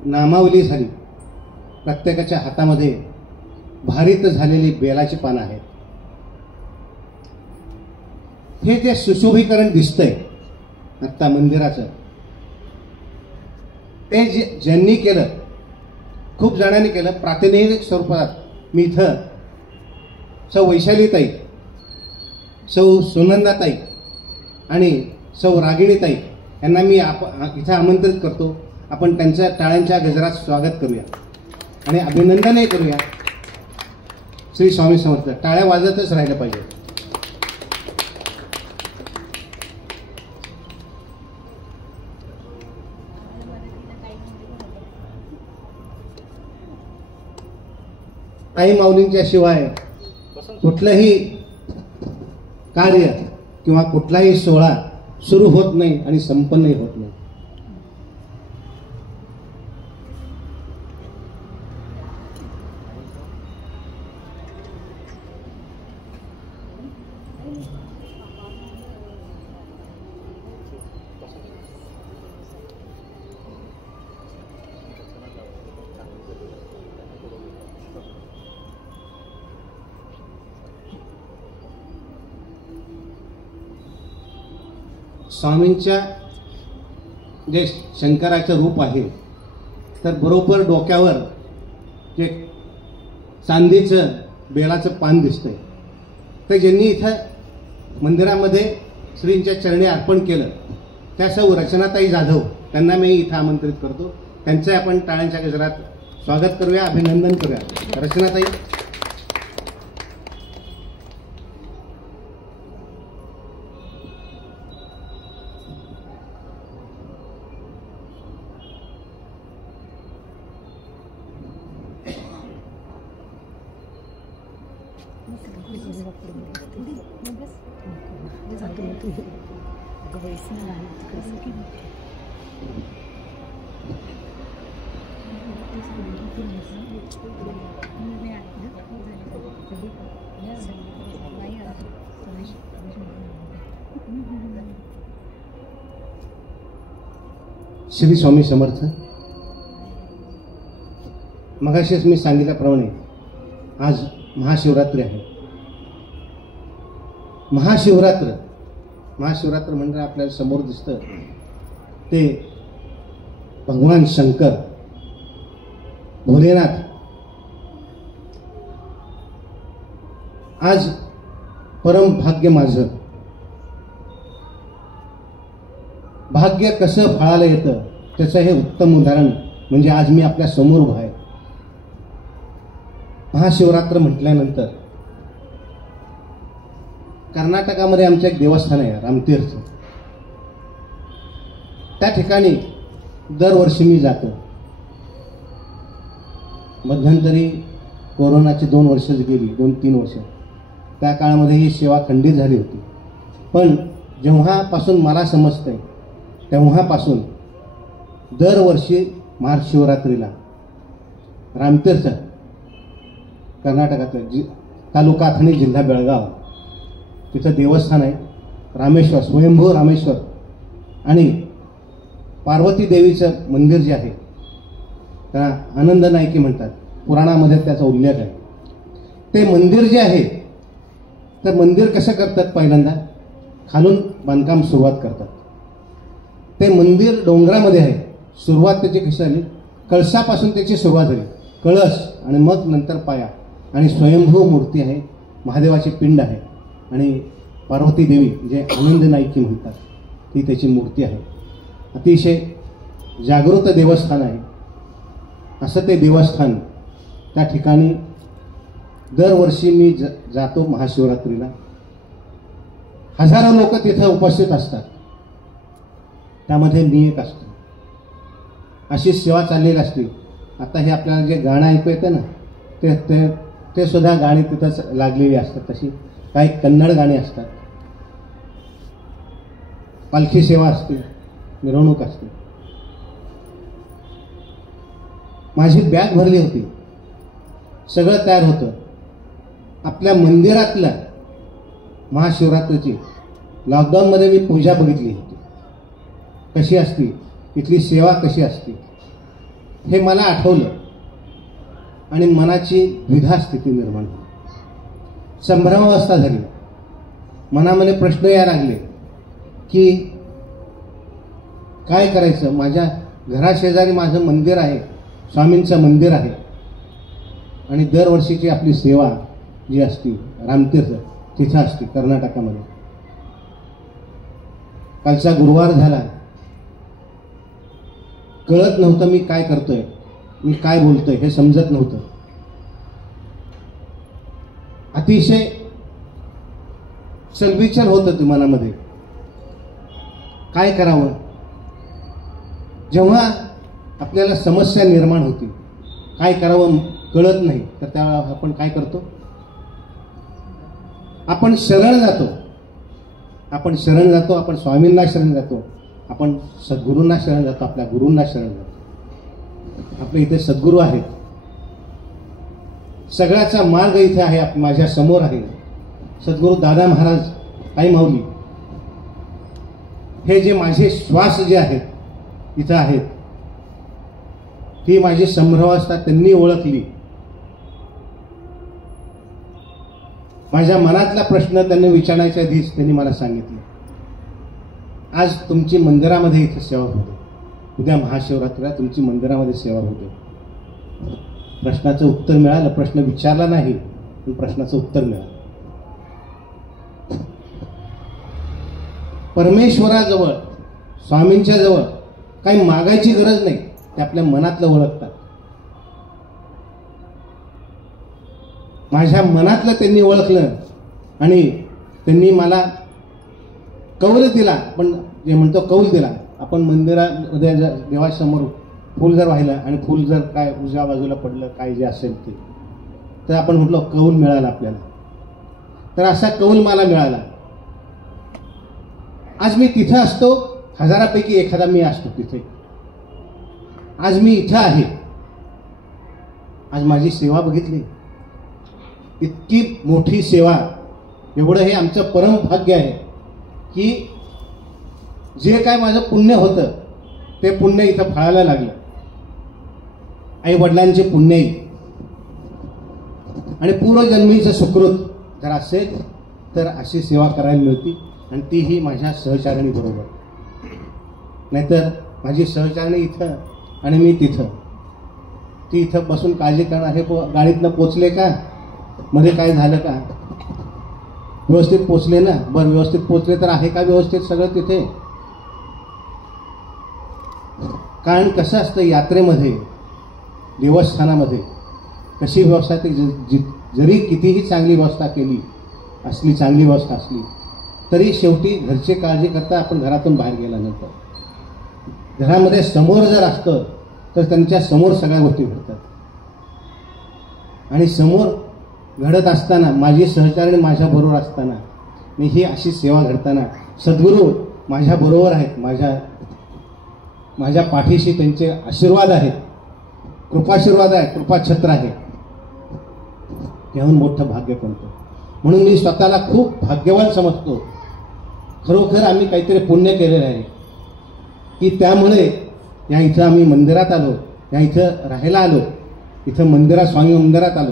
नामावली झाली. प्रत्येकाच्या हातामध्ये भारित झालेली बेलाची पानं आहेत. हे जे सुशोभीकरण दिसतंय आत्ता मंदिराचं ते ज्यांनी केलं खूप जणांनी केलं. प्रातिनिधिक स्वरूपात मी इथं सौ वैशालीताई, सौ सुनंदाताई आणि सौ रागिणीताई यांना मी इथं आमंत्रित करतो. आपण त्यांच्या टाळ्यांच्या गजरात स्वागत करूया आणि अभिनंदनही करूया. श्री स्वामी समर्थ. टाळ्या वाजतच राहिल्या पाहिजे. ताई माऊलींच्या शिवाय कुठलंही कार्य किंवा कुठलाही सोहळा सुरू होत नाही आणि संपन्नही होत नाही. स्वामींच्या जे शंकराचं रूप आहे तर बरोबर डोक्यावर जे चांदीचं बेलाचं पान दिसतंय. तर ज्यांनी इथं मंदिरामध्ये श्रींच्या चरणी अर्पण केलं त्या सौ रचनाताई जाधव त्यांना मी इथं आमंत्रित करतो. त्यांचे आपण टाळ्यांच्या गजरात स्वागत करूया, अभिनंदन करूया. रचनाताई. श्री स्वामी समर्थ. मगाशीच मी सांगितल्याप्रमाणे आज महाशिवरात्री आहे. महाशिवरात्र म्हणजे आपल्याला समोर दिसतं ते भगवान शंकर, भोलेनाथ. आज परम भाग्य माझं. भाग्य कसं फळाला येतं त्याचं हे उत्तम उदाहरण म्हणजे आज मी आपल्या समोर उभा आहे. महाशिवरात्र म्हटल्यानंतर कर्नाटकामध्ये आमचं एक देवस्थान आहे रामतीर्थ. त्या ठिकाणी दरवर्षी मी जातो. मध्यंतरी कोरोनाची 2 वर्षच गेली, 2-3 वर्ष. त्या काळामध्ये ही सेवा खंडित झाली होती. पण जेव्हापासून मला समजतंय तेव्हापासून दरवर्षी महाशिवरात्रीला रामतीर्थ कर्नाटकातलं तालुका अथणी जिल्हा बेळगाव तिथं देवस्थान आहे. रामेश्वर, स्वयंभू रामेश्वर आणि पार्वती देवीचं मंदिर जे आहे त्याला आनंद नायकी म्हणतात. पुराणामध्ये त्याचा उल्लेख आहे. ते मंदिर जे आहे तर मंदिर कसं करतात, पहिल्यांदा खालून बांधकाम सुरुवात करतात. ते मंदिर डोंगरामध्ये आहे. सुरुवात त्याची कशी झाली, कळसापासून त्याची सुरुवात झाली. कळस आणि मग नंतर पाया आणि स्वयंभू मूर्ती आहे. महादेवाची पिंड आहे आणि पार्वती देवी जे आनंद नायकी म्हणतात ती त्याची मूर्ती आहे. अतिशय जागृत देवस्थान आहे. असं ते देवस्थान, त्या ठिकाणी दरवर्षी मी जातो महाशिवरात्रीला. हजारो लोक तिथं उपस्थित असतात. त्यामध्ये मी एक असतो. अशी सेवा चाललेली असते. आता हे आपल्याला जे गाणं ऐकू येतं ना ते ते ते सुद्धा गाणी तिथंच लागलेली असतात. तशी काही कन्नड गाणी असतात. पालखी सेवा असते, मिरवणूक असते. माझी बॅग भरली होती, सगळं तयार होतं. आपल्या मंदिरातल्या महाशिवरात्रीची लॉकडाऊनमध्ये मी पूजा बघितली होती. कशी असती, इथली सेवा कशी असते हे मला आठवलं आणि मनाची द्विधा स्थिती निर्माण झाली. संभ्रमावस्था झाली. मनामध्ये प्रश्न यायला लागले की काय करायचं. माझ्या घराशेजारी माझं मंदिर आहे, स्वामींचं मंदिर आहे आणि दरवर्षीची आपली सेवा जी असती रामतीर्थ तिथं असते कर्नाटकामध्ये. कालचा गुरुवार झाला. कळत नव्हतं मी काय करतोय, मी काय बोलतोय हे समजत नव्हतं. अतिशय चलबिचल होत होती मनामध्ये. काय करावं. जेव्हा आपल्याला समस्या निर्माण होती, काय करावं कळत नाही, तर त्यावेळेला आपण काय करतो, आपण शरण जातो. आपण स्वामींना शरण जातो, आपण सद्गुरूंना शरण जातो, आपल्या गुरूंना शरण जातो. आपल्या इथे सद्गुरू आहेत. सगळ्याचा मार्ग इथे आहे, माझ्या समोर आहे. सद्गुरू दादा महाराज, आई माऊली, हे जे माझे श्वास जे आहेत इथं आहेत, ही माझी संभ्रमावस्था त्यांनी ओळखली. माझ्या मनातला प्रश्न त्यांनी विचारण्याच्या आधीच त्यांनी मला सांगितलं, आज तुमची मंदिरामध्ये इथे सेवा होते, उद्या महाशिवरात्रीला तुमची मंदिरामध्ये सेवा होते. प्रश्नाचं उत्तर मिळालं. प्रश्न विचारला नाही पण प्रश्नाचं उत्तर मिळालं. परमेश्वराजवळ, स्वामींच्या जवळ काही मागायची गरज नाही. ते आपल्या मनातलं ओळखतात. माझ्या मनातलं त्यांनी ओळखलं आणि त्यांनी मला कौल दिला. पण जे म्हणतो कौल दिला, आपण मंदिरामध्ये देवासमोर फूल जर वाहिलं आणि फूल जर काय उजव्या बाजूला पडलं, काय जे असेल ते, तर आपण म्हटलं कौल मिळाला आपल्याला. तर असा कौल मला मिळाला. आज मी तिथं असतो, हजारापैकी एखादा मी असतो तिथे. आज मी इथं आहे. आज माझी सेवा बघितली, इतकी मोठी सेवा. एवढं हे आमचं परम भाग्य आहे की जे काय माझं पुण्य होतं ते पुण्य इथं फळायला लागलं. आई वडिलांचे पुण्यही आणि पूर्वजन्मीचं सुकृत जर असेल तर अशी सेवा करायला मिळते, आणि तीही माझ्या सहचारिणी बरोबर. नाहीतर माझी सहचारिणी इथं आणि मी तिथं, ती इथं बसून काळजी करणार, हे गाडीतनं पोचले का, मध्ये काय झालं का, व्यवस्थित पोचले ना, बरं व्यवस्थित पोचले तर आहे का व्यवस्थित सगळं तिथे. कारण कसं असतं यात्रेमध्ये, देवस्थानामध्ये कशी व्यवस्था, ती जरी कितीही चांगली व्यवस्था केली असली, चांगली व्यवस्था असली तरी शेवटी घरची काळजी करता आपण घरातून बाहेर गेल्यानंतर. घरामध्ये समोर जर असतं तर त्यांच्या समोर सगळ्या गोष्टी घडतात, आणि समोर घडत असताना माझी सहचारिणी माझ्या बरोबर असताना, मी ही अशी सेवा घडताना सद्गुरू माझ्या बरोबर आहेत, माझ्या पाठीशी त्यांचे आशीर्वाद आहेत, कृपाशीर्वाद आहे, कृपाछत्र आहे, याहून मोठं भाग्य कोणतं. म्हणून मी स्वतःला खूप भाग्यवान समजतो. खरोखर आम्ही काहीतरी पुण्य केलेलं आहे की त्यामुळे या इथं आम्ही मंदिरात आलो, या इथं राहायला आलो, इथं मंदिरात, स्वामी मंदिरात आलो,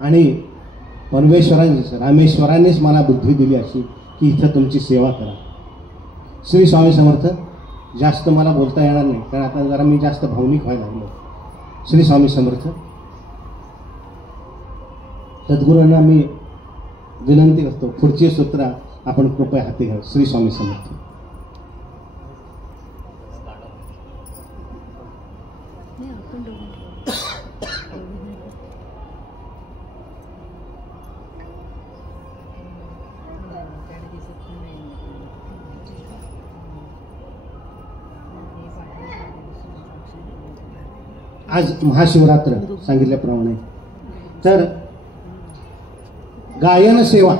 आणि रामेश्वरांनीच मला बुद्धी दिली अशी की इथं तुमची सेवा करा. श्री स्वामी समर्थ. जास्त मला बोलता येणार नाही कारण आता जरा मी जास्त भावनिक व्हायला लागलो. श्री स्वामी समर्थ. सद्गुरूंना मी विनंती करतो, पुढची सूत्र आपण कृपया हाती घ्या. श्री स्वामी समर्थ. आज महाशिवरात्र सांगितल्याप्रमाणे, तर गायन सेवा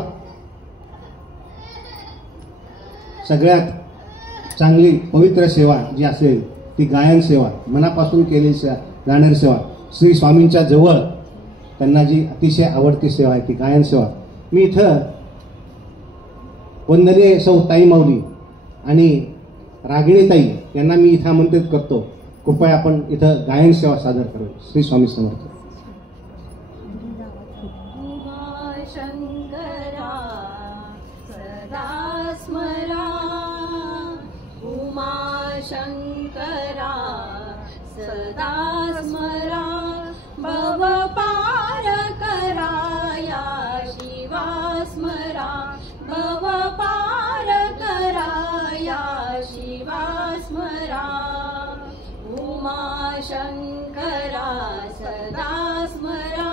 सगळ्यात चांगली पवित्र सेवा जी असेल ती गायन सेवा, मनापासून केलेली गाणारी सेवा, श्री स्वामींच्या जवळ त्यांना जी अतिशय आवडती सेवा आहे ती गायन सेवा. मी इथं वंदनीय सौ ताई माऊली आणि रागिणी ताई यांना मी इथं आमंत्रित करतो, कृपया आपण इथं गायन सेवा सादर करू. श्री स्वामी समर्थ. शंकरा सदा स्मरा, उमा शंकरा सदा स्मरा, भव पार कराया शिवा स्मरा, भव पार कराया शिवा स्मरा, उमा शंकरा सदा स्मरा,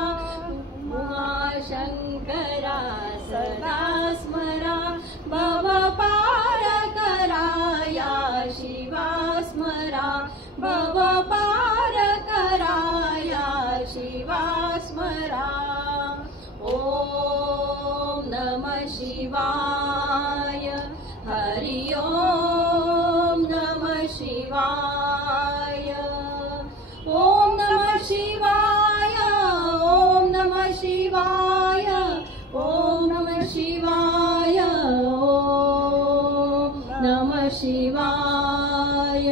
उमा शंकरा सदा स्मरा, भव पार कराया शिवा स्मरा, भव पार कराया शिवा स्मरा. ओम नमः शिवाय, हरि ओम नमः शिवाय, ओम नमः शिवाय, ओम नमः शिवाय, ओम नमः शिवाय, ओम नमः शिवाय,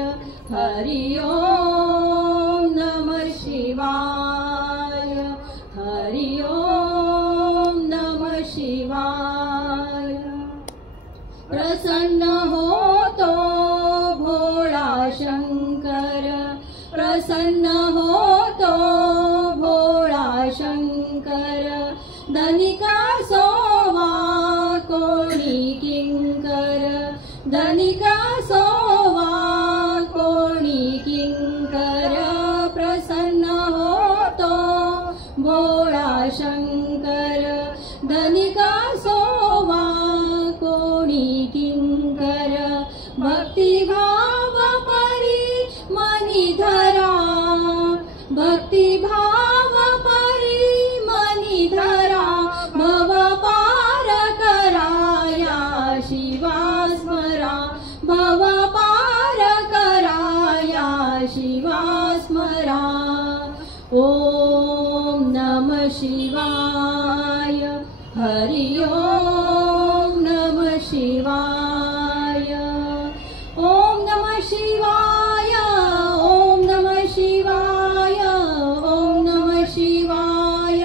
हरि ओम नमः शिवाय, हरि ओम नमः शिवाय. प्रसन्न होतो भोळा शंकर, प्रसन्न होतो भोळा शंकर, धनिका सोवा कोणी किंकर, धनिका सोवा कोणी किंकर, प्रसन्न होतो भोळा शंकर, धनिका सोवा कोणी किंकर, भक्तिभाव परी मनी धरा, भक्तिभाव परी मनी धरा, भव पार कराया शिवा स्मरा, भव पार कराया शिवा स्मरा. ओम नमः शिवाय, हरि ओम नमः शिवाय, ओम नमः शिवाय, ओम नमः शिवाय, ओम नमः शिवाय,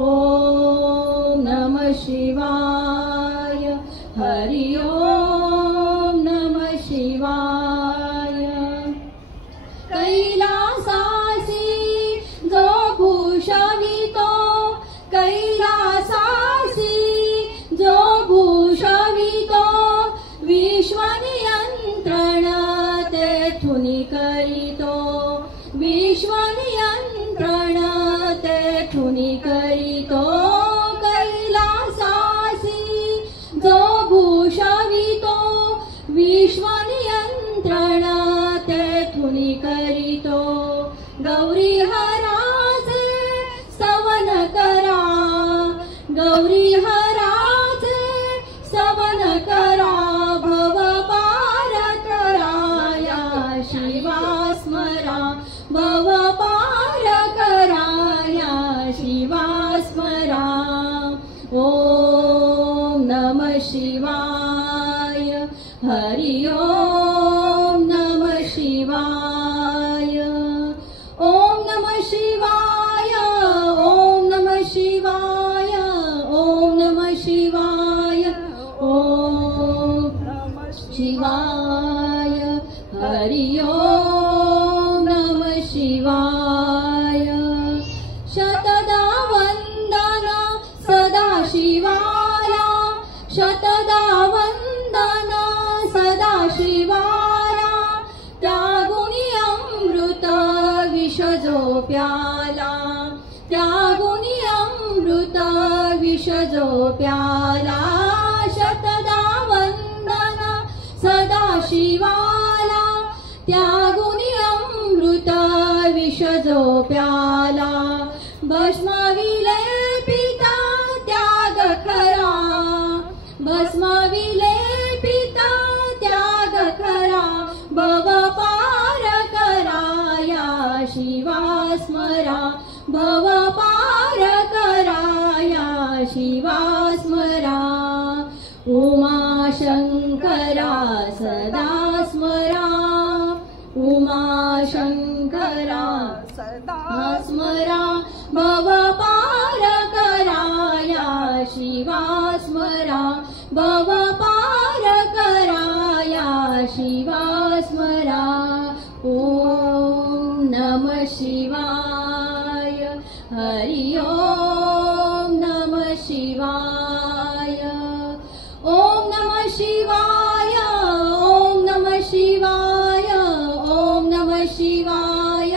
ओम नमः शिवाय. विश्वनियंत्रण तेथुनी करीतो कैलासासी जो भूषवितो विश्वनियंत्रण तेथुनी करीतो गौरी हराचे स्तवन करा गौरी हराचे स्तवन करा भव पार कराया शिवा स्मरा भव पार कराया शिवा स्मरा ओम नमः शिवाय हरि ओम नमः शिवाय ओम नमः शिवाय ओम नमः शिवाय ओम नमः शिवाय ओम नमः शिवाय हरि ओम नमः शिवाय शतदा वंदना सदा शिवाला शतदा वंदना सदा शिवाला त्यागुनी अमृत विष जो प्याला त्यागुनी अमृत विष जो प्याला शतदा वंदना सदा शिवाला त्यागुनी अमृत विष जो प्याला भस्मविलेपिता त्याग खरा भस्मविलेपिता त्याग खरा भव पार कराया शिवा स्मरा भव पार कराया शिवा स्मरा उमा शंकरा सदा स्मरा उमा शंकरा सदा स्मरा भव पार कराया शिवा स्मरा भव पार कराया शिवा स्मरा ओम नमः शिवाय हरि ओम नमः शिवाय ओम नमः शिवाय ओम नमः शिवाय ओम नमः शिवाय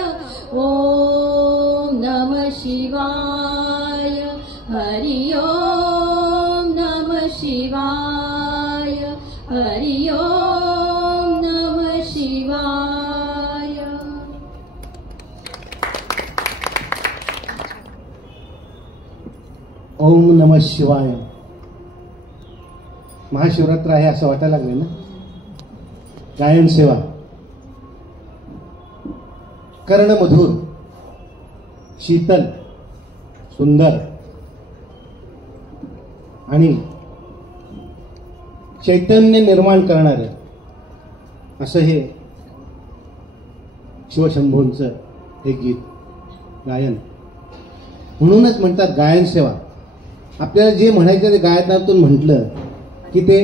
ओम नमः शिवाय हरि ओम नमः शिवाय हरि ओम नमः शिवाय ओम नमः शिवाय. महाशिवरात्र आहे असं वाटायला लागले ना. गायन सेवा कर्णमधुर शीतल सुंदर आणि चैतन्य निर्माण करणारे असं हे शिवशंभूंचं हे गीत गायन. म्हणूनच म्हणतात गायन सेवा. आपल्याला जे म्हणायचं ते गायनातून म्हटलं की ते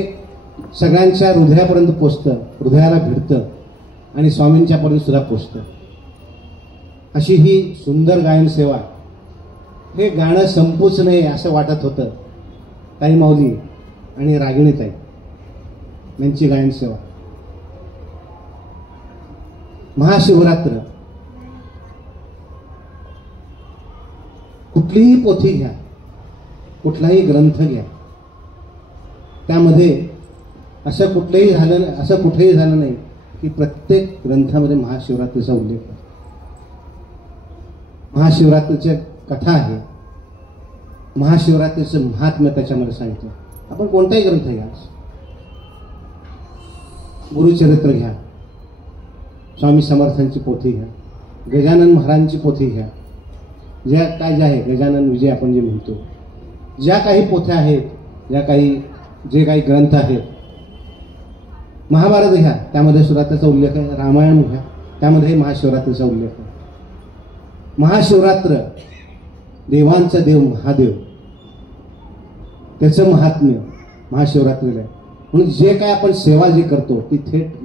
सगळ्यांच्या हृदयापर्यंत पोचतं, हृदयाला भिडतं आणि स्वामींच्यापर्यंत सुद्धा पोचतं. अशी ही सुंदर गायन सेवा. हे गाणं संपूच नये असं वाटत होतं. ताई माऊली आणि रागिणीताई यांची गायन सेवा. महाशिवरात्र कुठलीही पोथी घ्या, कुठलाही ग्रंथ घ्या, त्यामध्ये असं कुठेही झालं नाही की प्रत्येक ग्रंथामध्ये महाशिवरात्रीचा उल्लेख आहे. महाशिवरात्रीची कथा आहे, महाशिवरात्रीचं महात्म्य त्याच्यामध्ये सांगितलं. आपण कोणताही ग्रंथ घ्या, गुरुचरित्र घ्या, स्वामी समर्थांची पोथी घ्या, गजानन महाराजांची पोथी घ्या, ज्या आहे गजानन विजय आपण जे म्हणतो, ज्या काही पोथ्या आहेत, जे काही ग्रंथ आहेत, महाभारत घ्या त्यामध्ये सुद्धा त्याचा उल्लेख आहे, रामायण घ्या त्यामध्ये महाशिवरात्रीचा उल्लेख आहे. महाशिवरात्र देवांचा देव महादेव, त्याचं महात्म्य महाशिवरात्रीला आहे. म्हणून जे काय आपण सेवा जी करतो ती थेट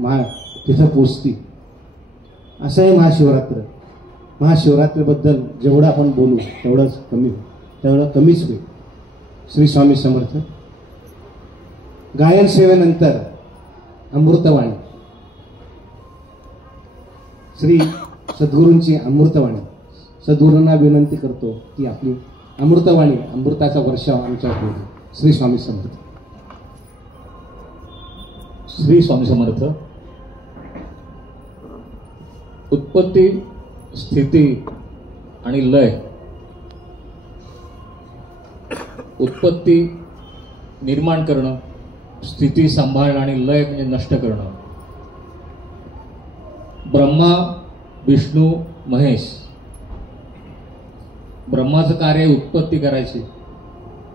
तिथं पोचती. असं आहे महाशिवरात्र. महाशिवरात्रीबद्दल जेवढं आपण बोलू तेवढं कमीच होईल. श्री स्वामी समर्थ. गायन सेवेनंतर अमृतवाणी श्री सद्गुरूंची अमृतवाणी. सद्गुरूंना विनंती करतो की आपली अमृतवाणी, अमृताचा वर्षाव आमच्या होईल. श्री स्वामी समर्थ. श्री स्वामी समर्थ. उत्पत्ती, स्थिती आणि लय. उत्पत्ती निर्माण करणं, स्थिती सांभाळणं आणि लय म्हणजे नष्ट करणं. ब्रह्मा, विष्णू, महेश. ब्रह्माचं कार्य उत्पत्ती करायची,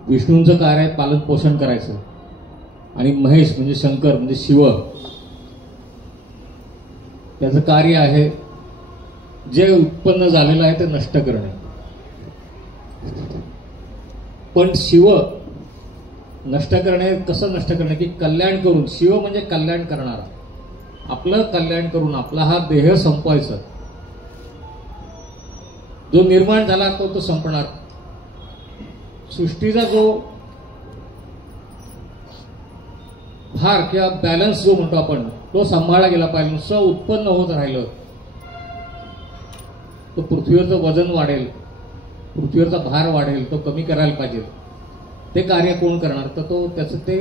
विष्णूंचं कार्य पालन पोषण करायचं आणि महेश म्हणजे शंकर म्हणजे शिव, त्याचं कार्य आहे जे उत्पन्न झालेलं आहे ते नष्ट करणे. पण शिव नष्ट करणे, कसं नष्ट करणे की कल्याण करून. शिव म्हणजे कल्याण करणारा, आपलं कल्याण करून आपला हा देह संपवायचा. जो निर्माण झाला तो संपणार. सृष्टीचा जो भार किंवा बॅलन्स जो म्हणतो आपण तो सांभाळला गेला पाहिजे. नुसतं उत्पन्न होत राहिलं तो पृथ्वीवरचं वजन वाढेल, पृथ्वीवरचा भार वाढेल, तो कमी करायला पाहिजे. ते कार्य कोण करणार? तर तो त्याचं ते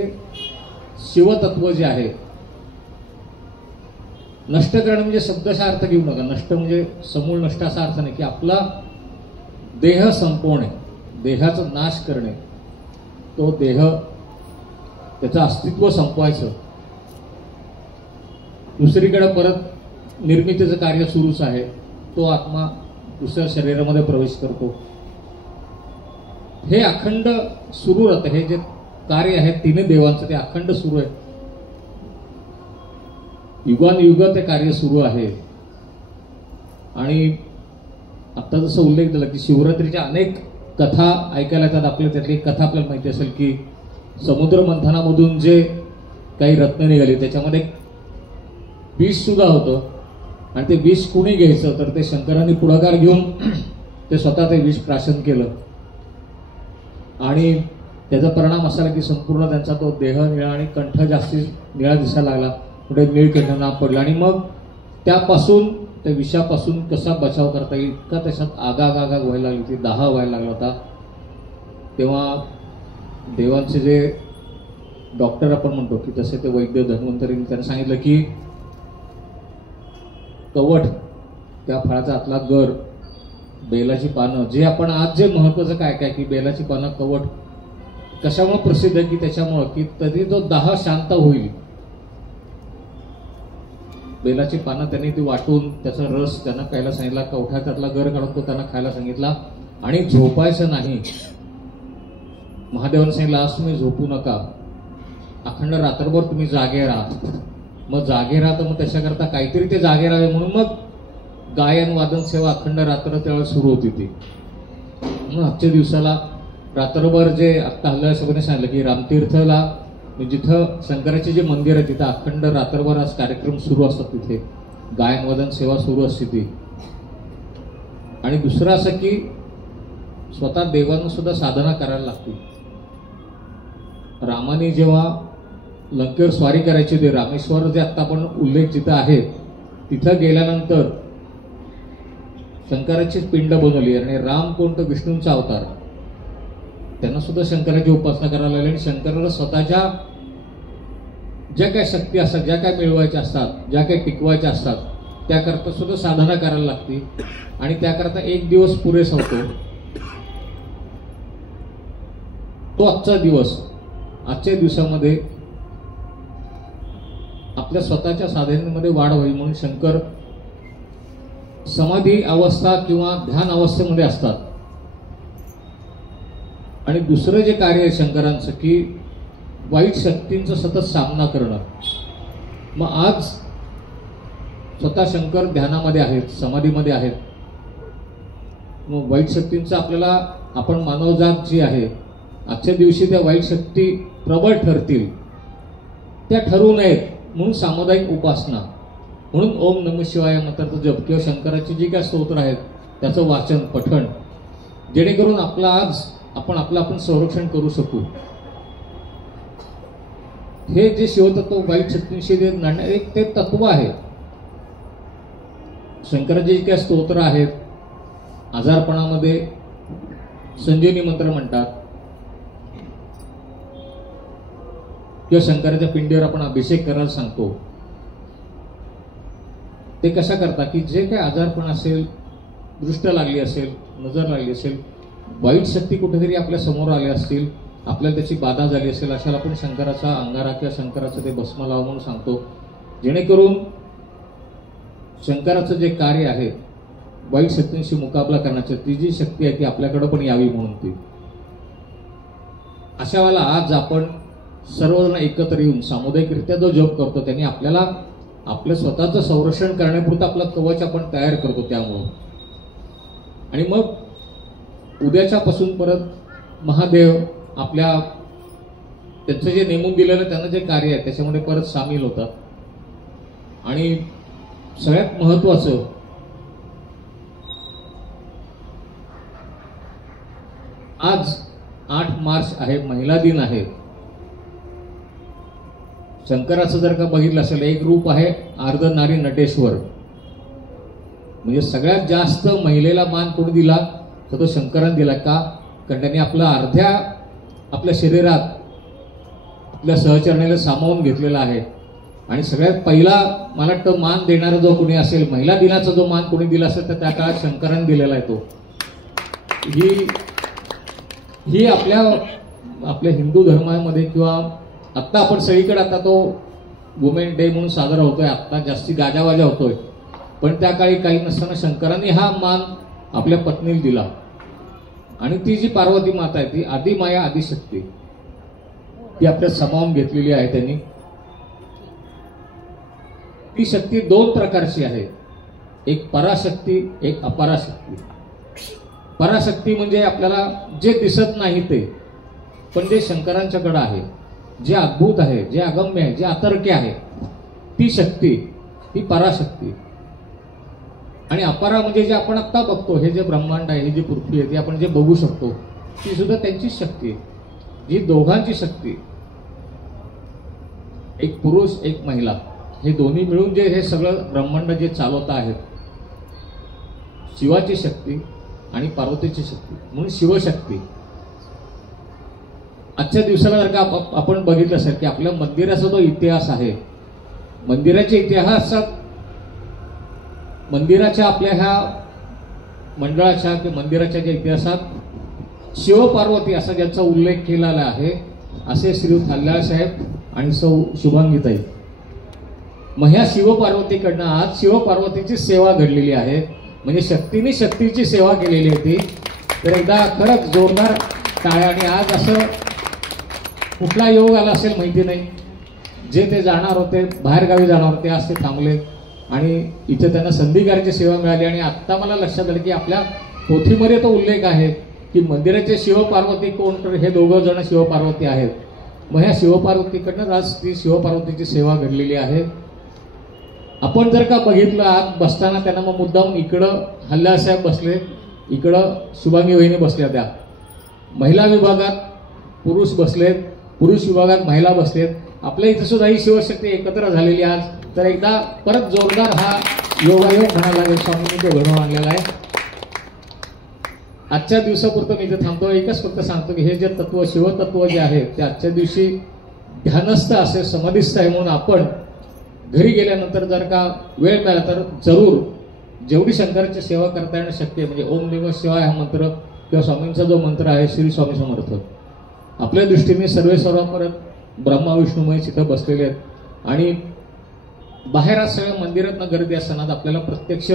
शिवतत्व जे आहे. नष्ट करणं म्हणजे शब्दशः अर्थ घेऊ नका. नष्ट म्हणजे समूळ नष्ट असा अर्थ नाही की आपला देह संपवणे, देहाचा नाश करणे, तो देह त्याचं अस्तित्व संपवायचं. दुसरीकडे परत निर्मितीचं कार्य सुरूच आहे. तो आत्मा दुसऱ्या शरीरामध्ये प्रवेश करतो. हे अखंड सुरू राहतं. हे जे कार्य आहे तिन्ही देवांचं ते अखंड सुरू आहे. युगानुयुग ते कार्य सुरू आहे. आणि आता जसं उल्लेख झाला की शिवरात्रीच्या अनेक कथा ऐकायला येतात. आपल्या त्यातली एक कथा आपल्याला माहिती असेल की समुद्र मंथनामधून जे काही रत्न निघाली त्याच्यामध्ये विष सुद्धा होतं. आणि ते विष कुणी घ्यायचं तर ते शंकरांनी पुढाकार घेऊन ते स्वतः ते विष प्राशन केलं. आणि त्याचा परिणाम असा की संपूर्ण त्यांचा तो देह निळा आणि कंठ जास्ती निळा दिसायला लागला. पुढे नीळकंठ नाव पडलं. आणि मग त्यापासून त्या विषापासून कसा बचाव करता येईल इतका त्याच्यात आगाग व्हायला लागली होती, दाह व्हायला लागला होता. तेव्हा देवांचे जे डॉक्टर आपण म्हणतो की तसे ते वैद्य धन्वंतरींनी त्यांना सांगितलं की कवठ, त्या फळाचा आतला गर, बेलाची पानं, जे आपण आज जे महत्वाचं काय काय की बेलाची पानं, कवठ कशामुळे प्रसिद्ध आहे की त्याच्यामुळं की तरी तो दाह शांत होईल. बेलाची पानं त्यांनी ती वाटून त्याचा रस त्यांना प्यायला सांगितला. कवठातला गर काढून तो त्यांना खायला सांगितला. आणि झोपायचं नाही. महादेवाने सांगितलं आज तुम्ही झोपू नका, अखंड रात्रभर तुम्ही जागे राहा. मग जागे राहा तर मग त्याच्याकरता काहीतरी ते जागे राहावे म्हणून मग गायन वादन सेवा अखंड रात्र त्यावेळेस सुरू होती ती. म्हणून आजच्या दिवसाला रात्रभर जे आत्ता हल्ल्यासोबत सांगितलं की रामतीर्थला जिथं शंकराचे जे मंदिर आहे तिथं अखंड रात्रभर आज कार्यक्रम सुरू असतात. तिथे गायन वादन सेवा सुरू असते ती. आणि दुसरं असं की स्वतः देवांना सुद्धा साधना करायला लागते. रामाने जेव्हा लंकेवर स्वारी करायची होती, रामेश्वर जे आत्ता आपण उल्लेख जिथं आहे तिथं गेल्यानंतर शंकराची पिंड बनवली. आणि राम कोणतं? विष्णूंचा अवतार. त्यांना सुद्धा शंकराची उपासना करायला लागली. आणि शंकराला स्वतःच्या ज्या काही शक्ती असतात, ज्या काही मिळवायच्या असतात, ज्या काही टिकवायच्या असतात त्याकरता सुद्धा साधना करायला लागते. आणि त्याकरता एक दिवस पुरेसा होतो, तो आजचा दिवस. आजच्या दिवसामध्ये आपल्या स्वतःच्या साधनेमध्ये वाढ होईल म्हणून शंकर समाधी अवस्था किंवा ध्यान अवस्थेमध्ये असतात. आणि दुसरं जे कार्य आहे शंकरांचं की वाईट शक्तींचा सतत सामना करणं. मग आज स्वतः शंकर ध्यानामध्ये आहेत, समाधीमध्ये आहेत. मग वाईट शक्तींचा आपल्याला आपण मानवजात जी आहे आजच्या दिवशी त्या वाईट शक्ती प्रबळ ठरतील त्या ठरू नयेत म्हणून सामुदायिक उपासना. म्हणून ओम नमः शिवाय मंत्राचा जप किंवा शंकराची जी काय स्तोत्र आहेत त्याचं वाचन पठण, जेणेकरून आपला आज आपण आपलं संरक्षण करू शकू. हे जे शिवतत्व वाईट शक्तींशी लढण्याचे एक ते तत्व आहे. शंकराचे जे काही स्तोत्र आहेत, आजारपणामध्ये संजीवनी मंत्र म्हणतात किंवा शंकराच्या पिंडीवर आपण अभिषेक करायला सांगतो, ते कशा करता की जे काही आजारपण असेल, दृष्ट लागली असेल, नजर लागली असेल, वाईट शक्ती कुठेतरी आपल्या समोर आल्या असतील, आपल्याला त्याची बाधा झाली असेल, अशाला आपण शंकराचा अंगारा किंवा शंकराचं ते भस्म लावा म्हणून सांगतो, जेणेकरून शंकराचं जे कार्य आहे वाईट शक्तींशी मुकाबला करण्याची ती जी शक्ती आहे ती आपल्याकडे पण यावी म्हणून ती. अशा वेळेला आज आपण सर्वजण एकत्र येऊन सामुदायिकरित्या जो जप करतो त्यांनी आपल्याला आपलं स्वतःचं संरक्षण करण्यापुरतं आपलं कवच आपण तयार करतो त्यामुळं. आणि मग उद्याच्या पासून परत महादेव आपल्या त्यांचं जे नेमून दिलेलं त्यांना जे कार्य आहे त्याच्यामध्ये परत सामील होतात. आणि सगळ्यात महत्वाचं आज 8 मार्च आहे, महिला दिन आहे. शंकराचं जर का बघितलं असेल एक रूप आहे अर्धनारी नटेश्वर, म्हणजे सगळ्यात जास्त महिलेला मान कोणी दिला तर तो शंकराने दिला. का? कारण त्यांनी आपल्या शरीरात आपल्या सहचरणीला सामावून घेतलेला आहे. आणि सगळ्यात पहिला मला वाटतं मान देणारा जो कोणी असेल, महिला दिनाचा जो मान कोणी दिला असेल तर त्या काळात शंकराने दिलेला आहे तो. ही आपल्या हिंदू धर्मामध्ये किंवा आत्ता आपण सगळीकडे आता तो वुमेन डे म्हणून साजरा होतोय, आत्ता जास्ती गाजावाजा होतोय, पण त्या काळी काही नसताना शंकरांनी हा मान आपल्या पत्नीला दिला. आणि ती जी पार्वती माता आहे ती आदिमाया आदिशक्ती ती आपल्यात सामावून घेतलेली आहे त्यांनी. ती शक्ती 2 प्रकारची आहे, एक पराशक्ती, एक अपराशक्ती. पराशक्ती म्हणजे आपल्याला जे दिसत नाही ते, पण जे शंकरांच्याकडे आहे, जे अद्भुत आहे, जे अगम्य आहे, जे अतर्क्य आहे, ती शक्ती, ती पराशक्ती. आणि अपरा म्हणजे जे आपण आत्ता बघतो, हे जे ब्रह्मांड आहे, ही जी पृथ्वी आहे, ती आपण जे बघू शकतो, ती सुद्धा त्यांचीच शक्ती आहे. जी दोघांची शक्ती, एक पुरुष एक महिला, हे दोन्ही मिळून जे हे सगळं ब्रह्मांड जे चालवत आहेत, शिवाची शक्ती आणि पार्वतीची शक्ती म्हणून शिवशक्ती. आजच्या दिवसाला जर का आपण बघितलं असेल की आपल्या मंदिराचा जो इतिहास आहे, मंदिराच्या इतिहासात, मंदिराच्या आपल्या ह्या मंडळाच्या किंवा मंदिराच्या ज्या इतिहासात शिवपार्वती असा ज्यांचा उल्लेख केलेला आहे, असे श्री कल्याण साहेब आणि सौ शुभांगीताई. मग ह्या शिवपार्वतीकडनं आज शिवपार्वतीची सेवा घडलेली आहे, म्हणजे शक्तीने शक्तीची सेवा केलेली होती. तर एकदा खरंच जोरदार टाळ्या. आणि आज असं कुठला योग आला असेल माहिती नाही, जे ते जाणार होते, बाहेर गावी जाणार होते, आज ते थांबले आणि इथे त्यांना संधिकाराची सेवा मिळाली. आणि आत्ता मला लक्षात आलं की आपल्या पोथीमध्ये तो उल्लेख आहे की मंदिराचे शिवपार्वती कोण, तर हे दोघं जण शिवपार्वती आहेत. मग ह्या शिवपार्वतीकडनं आज ती शिवपार्वतीची सेवा घडलेली आहे. आपण जर का बघितलं आत बसताना त्यांना मग मुद्दाम इकडं हल्ला साहेब बसले, इकडं शुभांगी वहिनी बसल्या, त्या महिला विभागात पुरुष बसलेत, पुरुष विभागात महिला बसलेत. आपल्या इथे सुद्धा ही शिवशक्ती एकत्र झालेली आज. तर एकदा परत जोरदार हा योगायोग म्हणायला लागेल, स्वामींनी तो घडवून आणलेला आहे. आजच्या दिवसापुरतं मी इथे थांबतो. एकच फक्त सांगतो की हे जे तत्व, शिवतत्व जे आहे ते आजच्या दिवशी ध्यानस्थ असे, समाधिस्थ आहे. म्हणून आपण घरी गेल्यानंतर जर का वेळ मिळाला तर जरूर जेवढी शंकराची सेवा करता येणं शक्य आहे, म्हणजे ओम नमः शिवाय हा मंत्र किंवा स्वामींचा जो मंत्र आहे श्री स्वामी समर्थ, आपल्या दृष्टीने सर्व परत ब्रह्मा विष्णुमय तिथं बसलेले आहेत. आणि बाहेर आज सगळ्या मंदिरात गर्दी असताना आपल्याला प्रत्यक्ष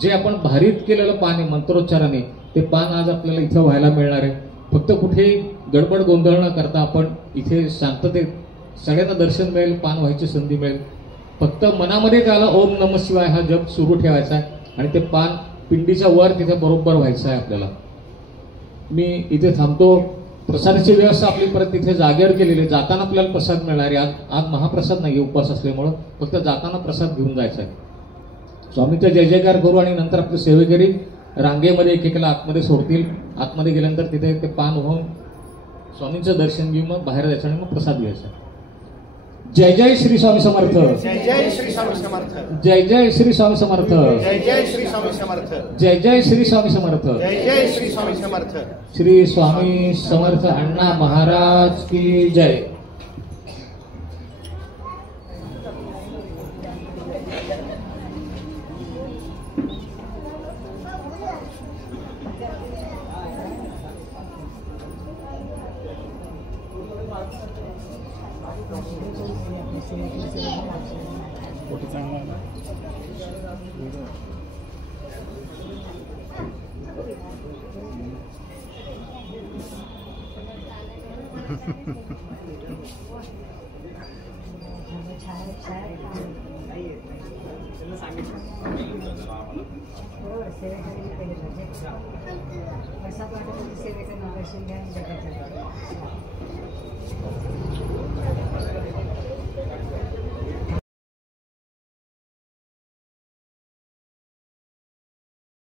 जे आपण भारीत केलेलं पान आहे मंत्रोच्चाराने, ते पान आज आपल्याला इथं व्हायला मिळणार आहे. फक्त कुठेही गडबड गोंधळ न करता आपण इथे शांततेत सगळ्यांना दर्शन मिळेल, पान व्हायची संधी मिळेल. फक्त मनामध्ये त्याला ओम नमः शिवाय हा जप सुरू ठेवायचा आहे आणि ते पान पिंडीच्या वर तिथे बरोबर व्हायचं आहे आपल्याला. मी इथे थांबतो. प्रसादाची व्यवस्था आपली परत तिथे जागेवर केलेली आहे. जाताना आपल्याला प्रसाद मिळणार आहे. आज महाप्रसाद नाही, उपवास असल्यामुळं फक्त जाताना प्रसाद घेऊन जायचा आहे. स्वामीचा जय जयकार करू आणि नंतर आपले सेवेकरी रांगेमध्ये एकेकाला आतमध्ये सोडतील. आतमध्ये गेल्यानंतर तिथे ते पान वाहून स्वामींचं दर्शन घेऊन मग बाहेर जायचं आणि मग प्रसाद घ्यायचा. जय जय श्री स्वामी समर्थ. जय जय श्री स्वामी समर्थ. जय जय श्री स्वामी समर्थ. जय जय श्री स्वामी समर्थ. जय जय श्री स्वामी समर्थ. जय जय श्री स्वामी समर्थ. श्री स्वामी समर्थ अण्णा महाराज की जय. सेवेकरणाला दर्शन घ्या.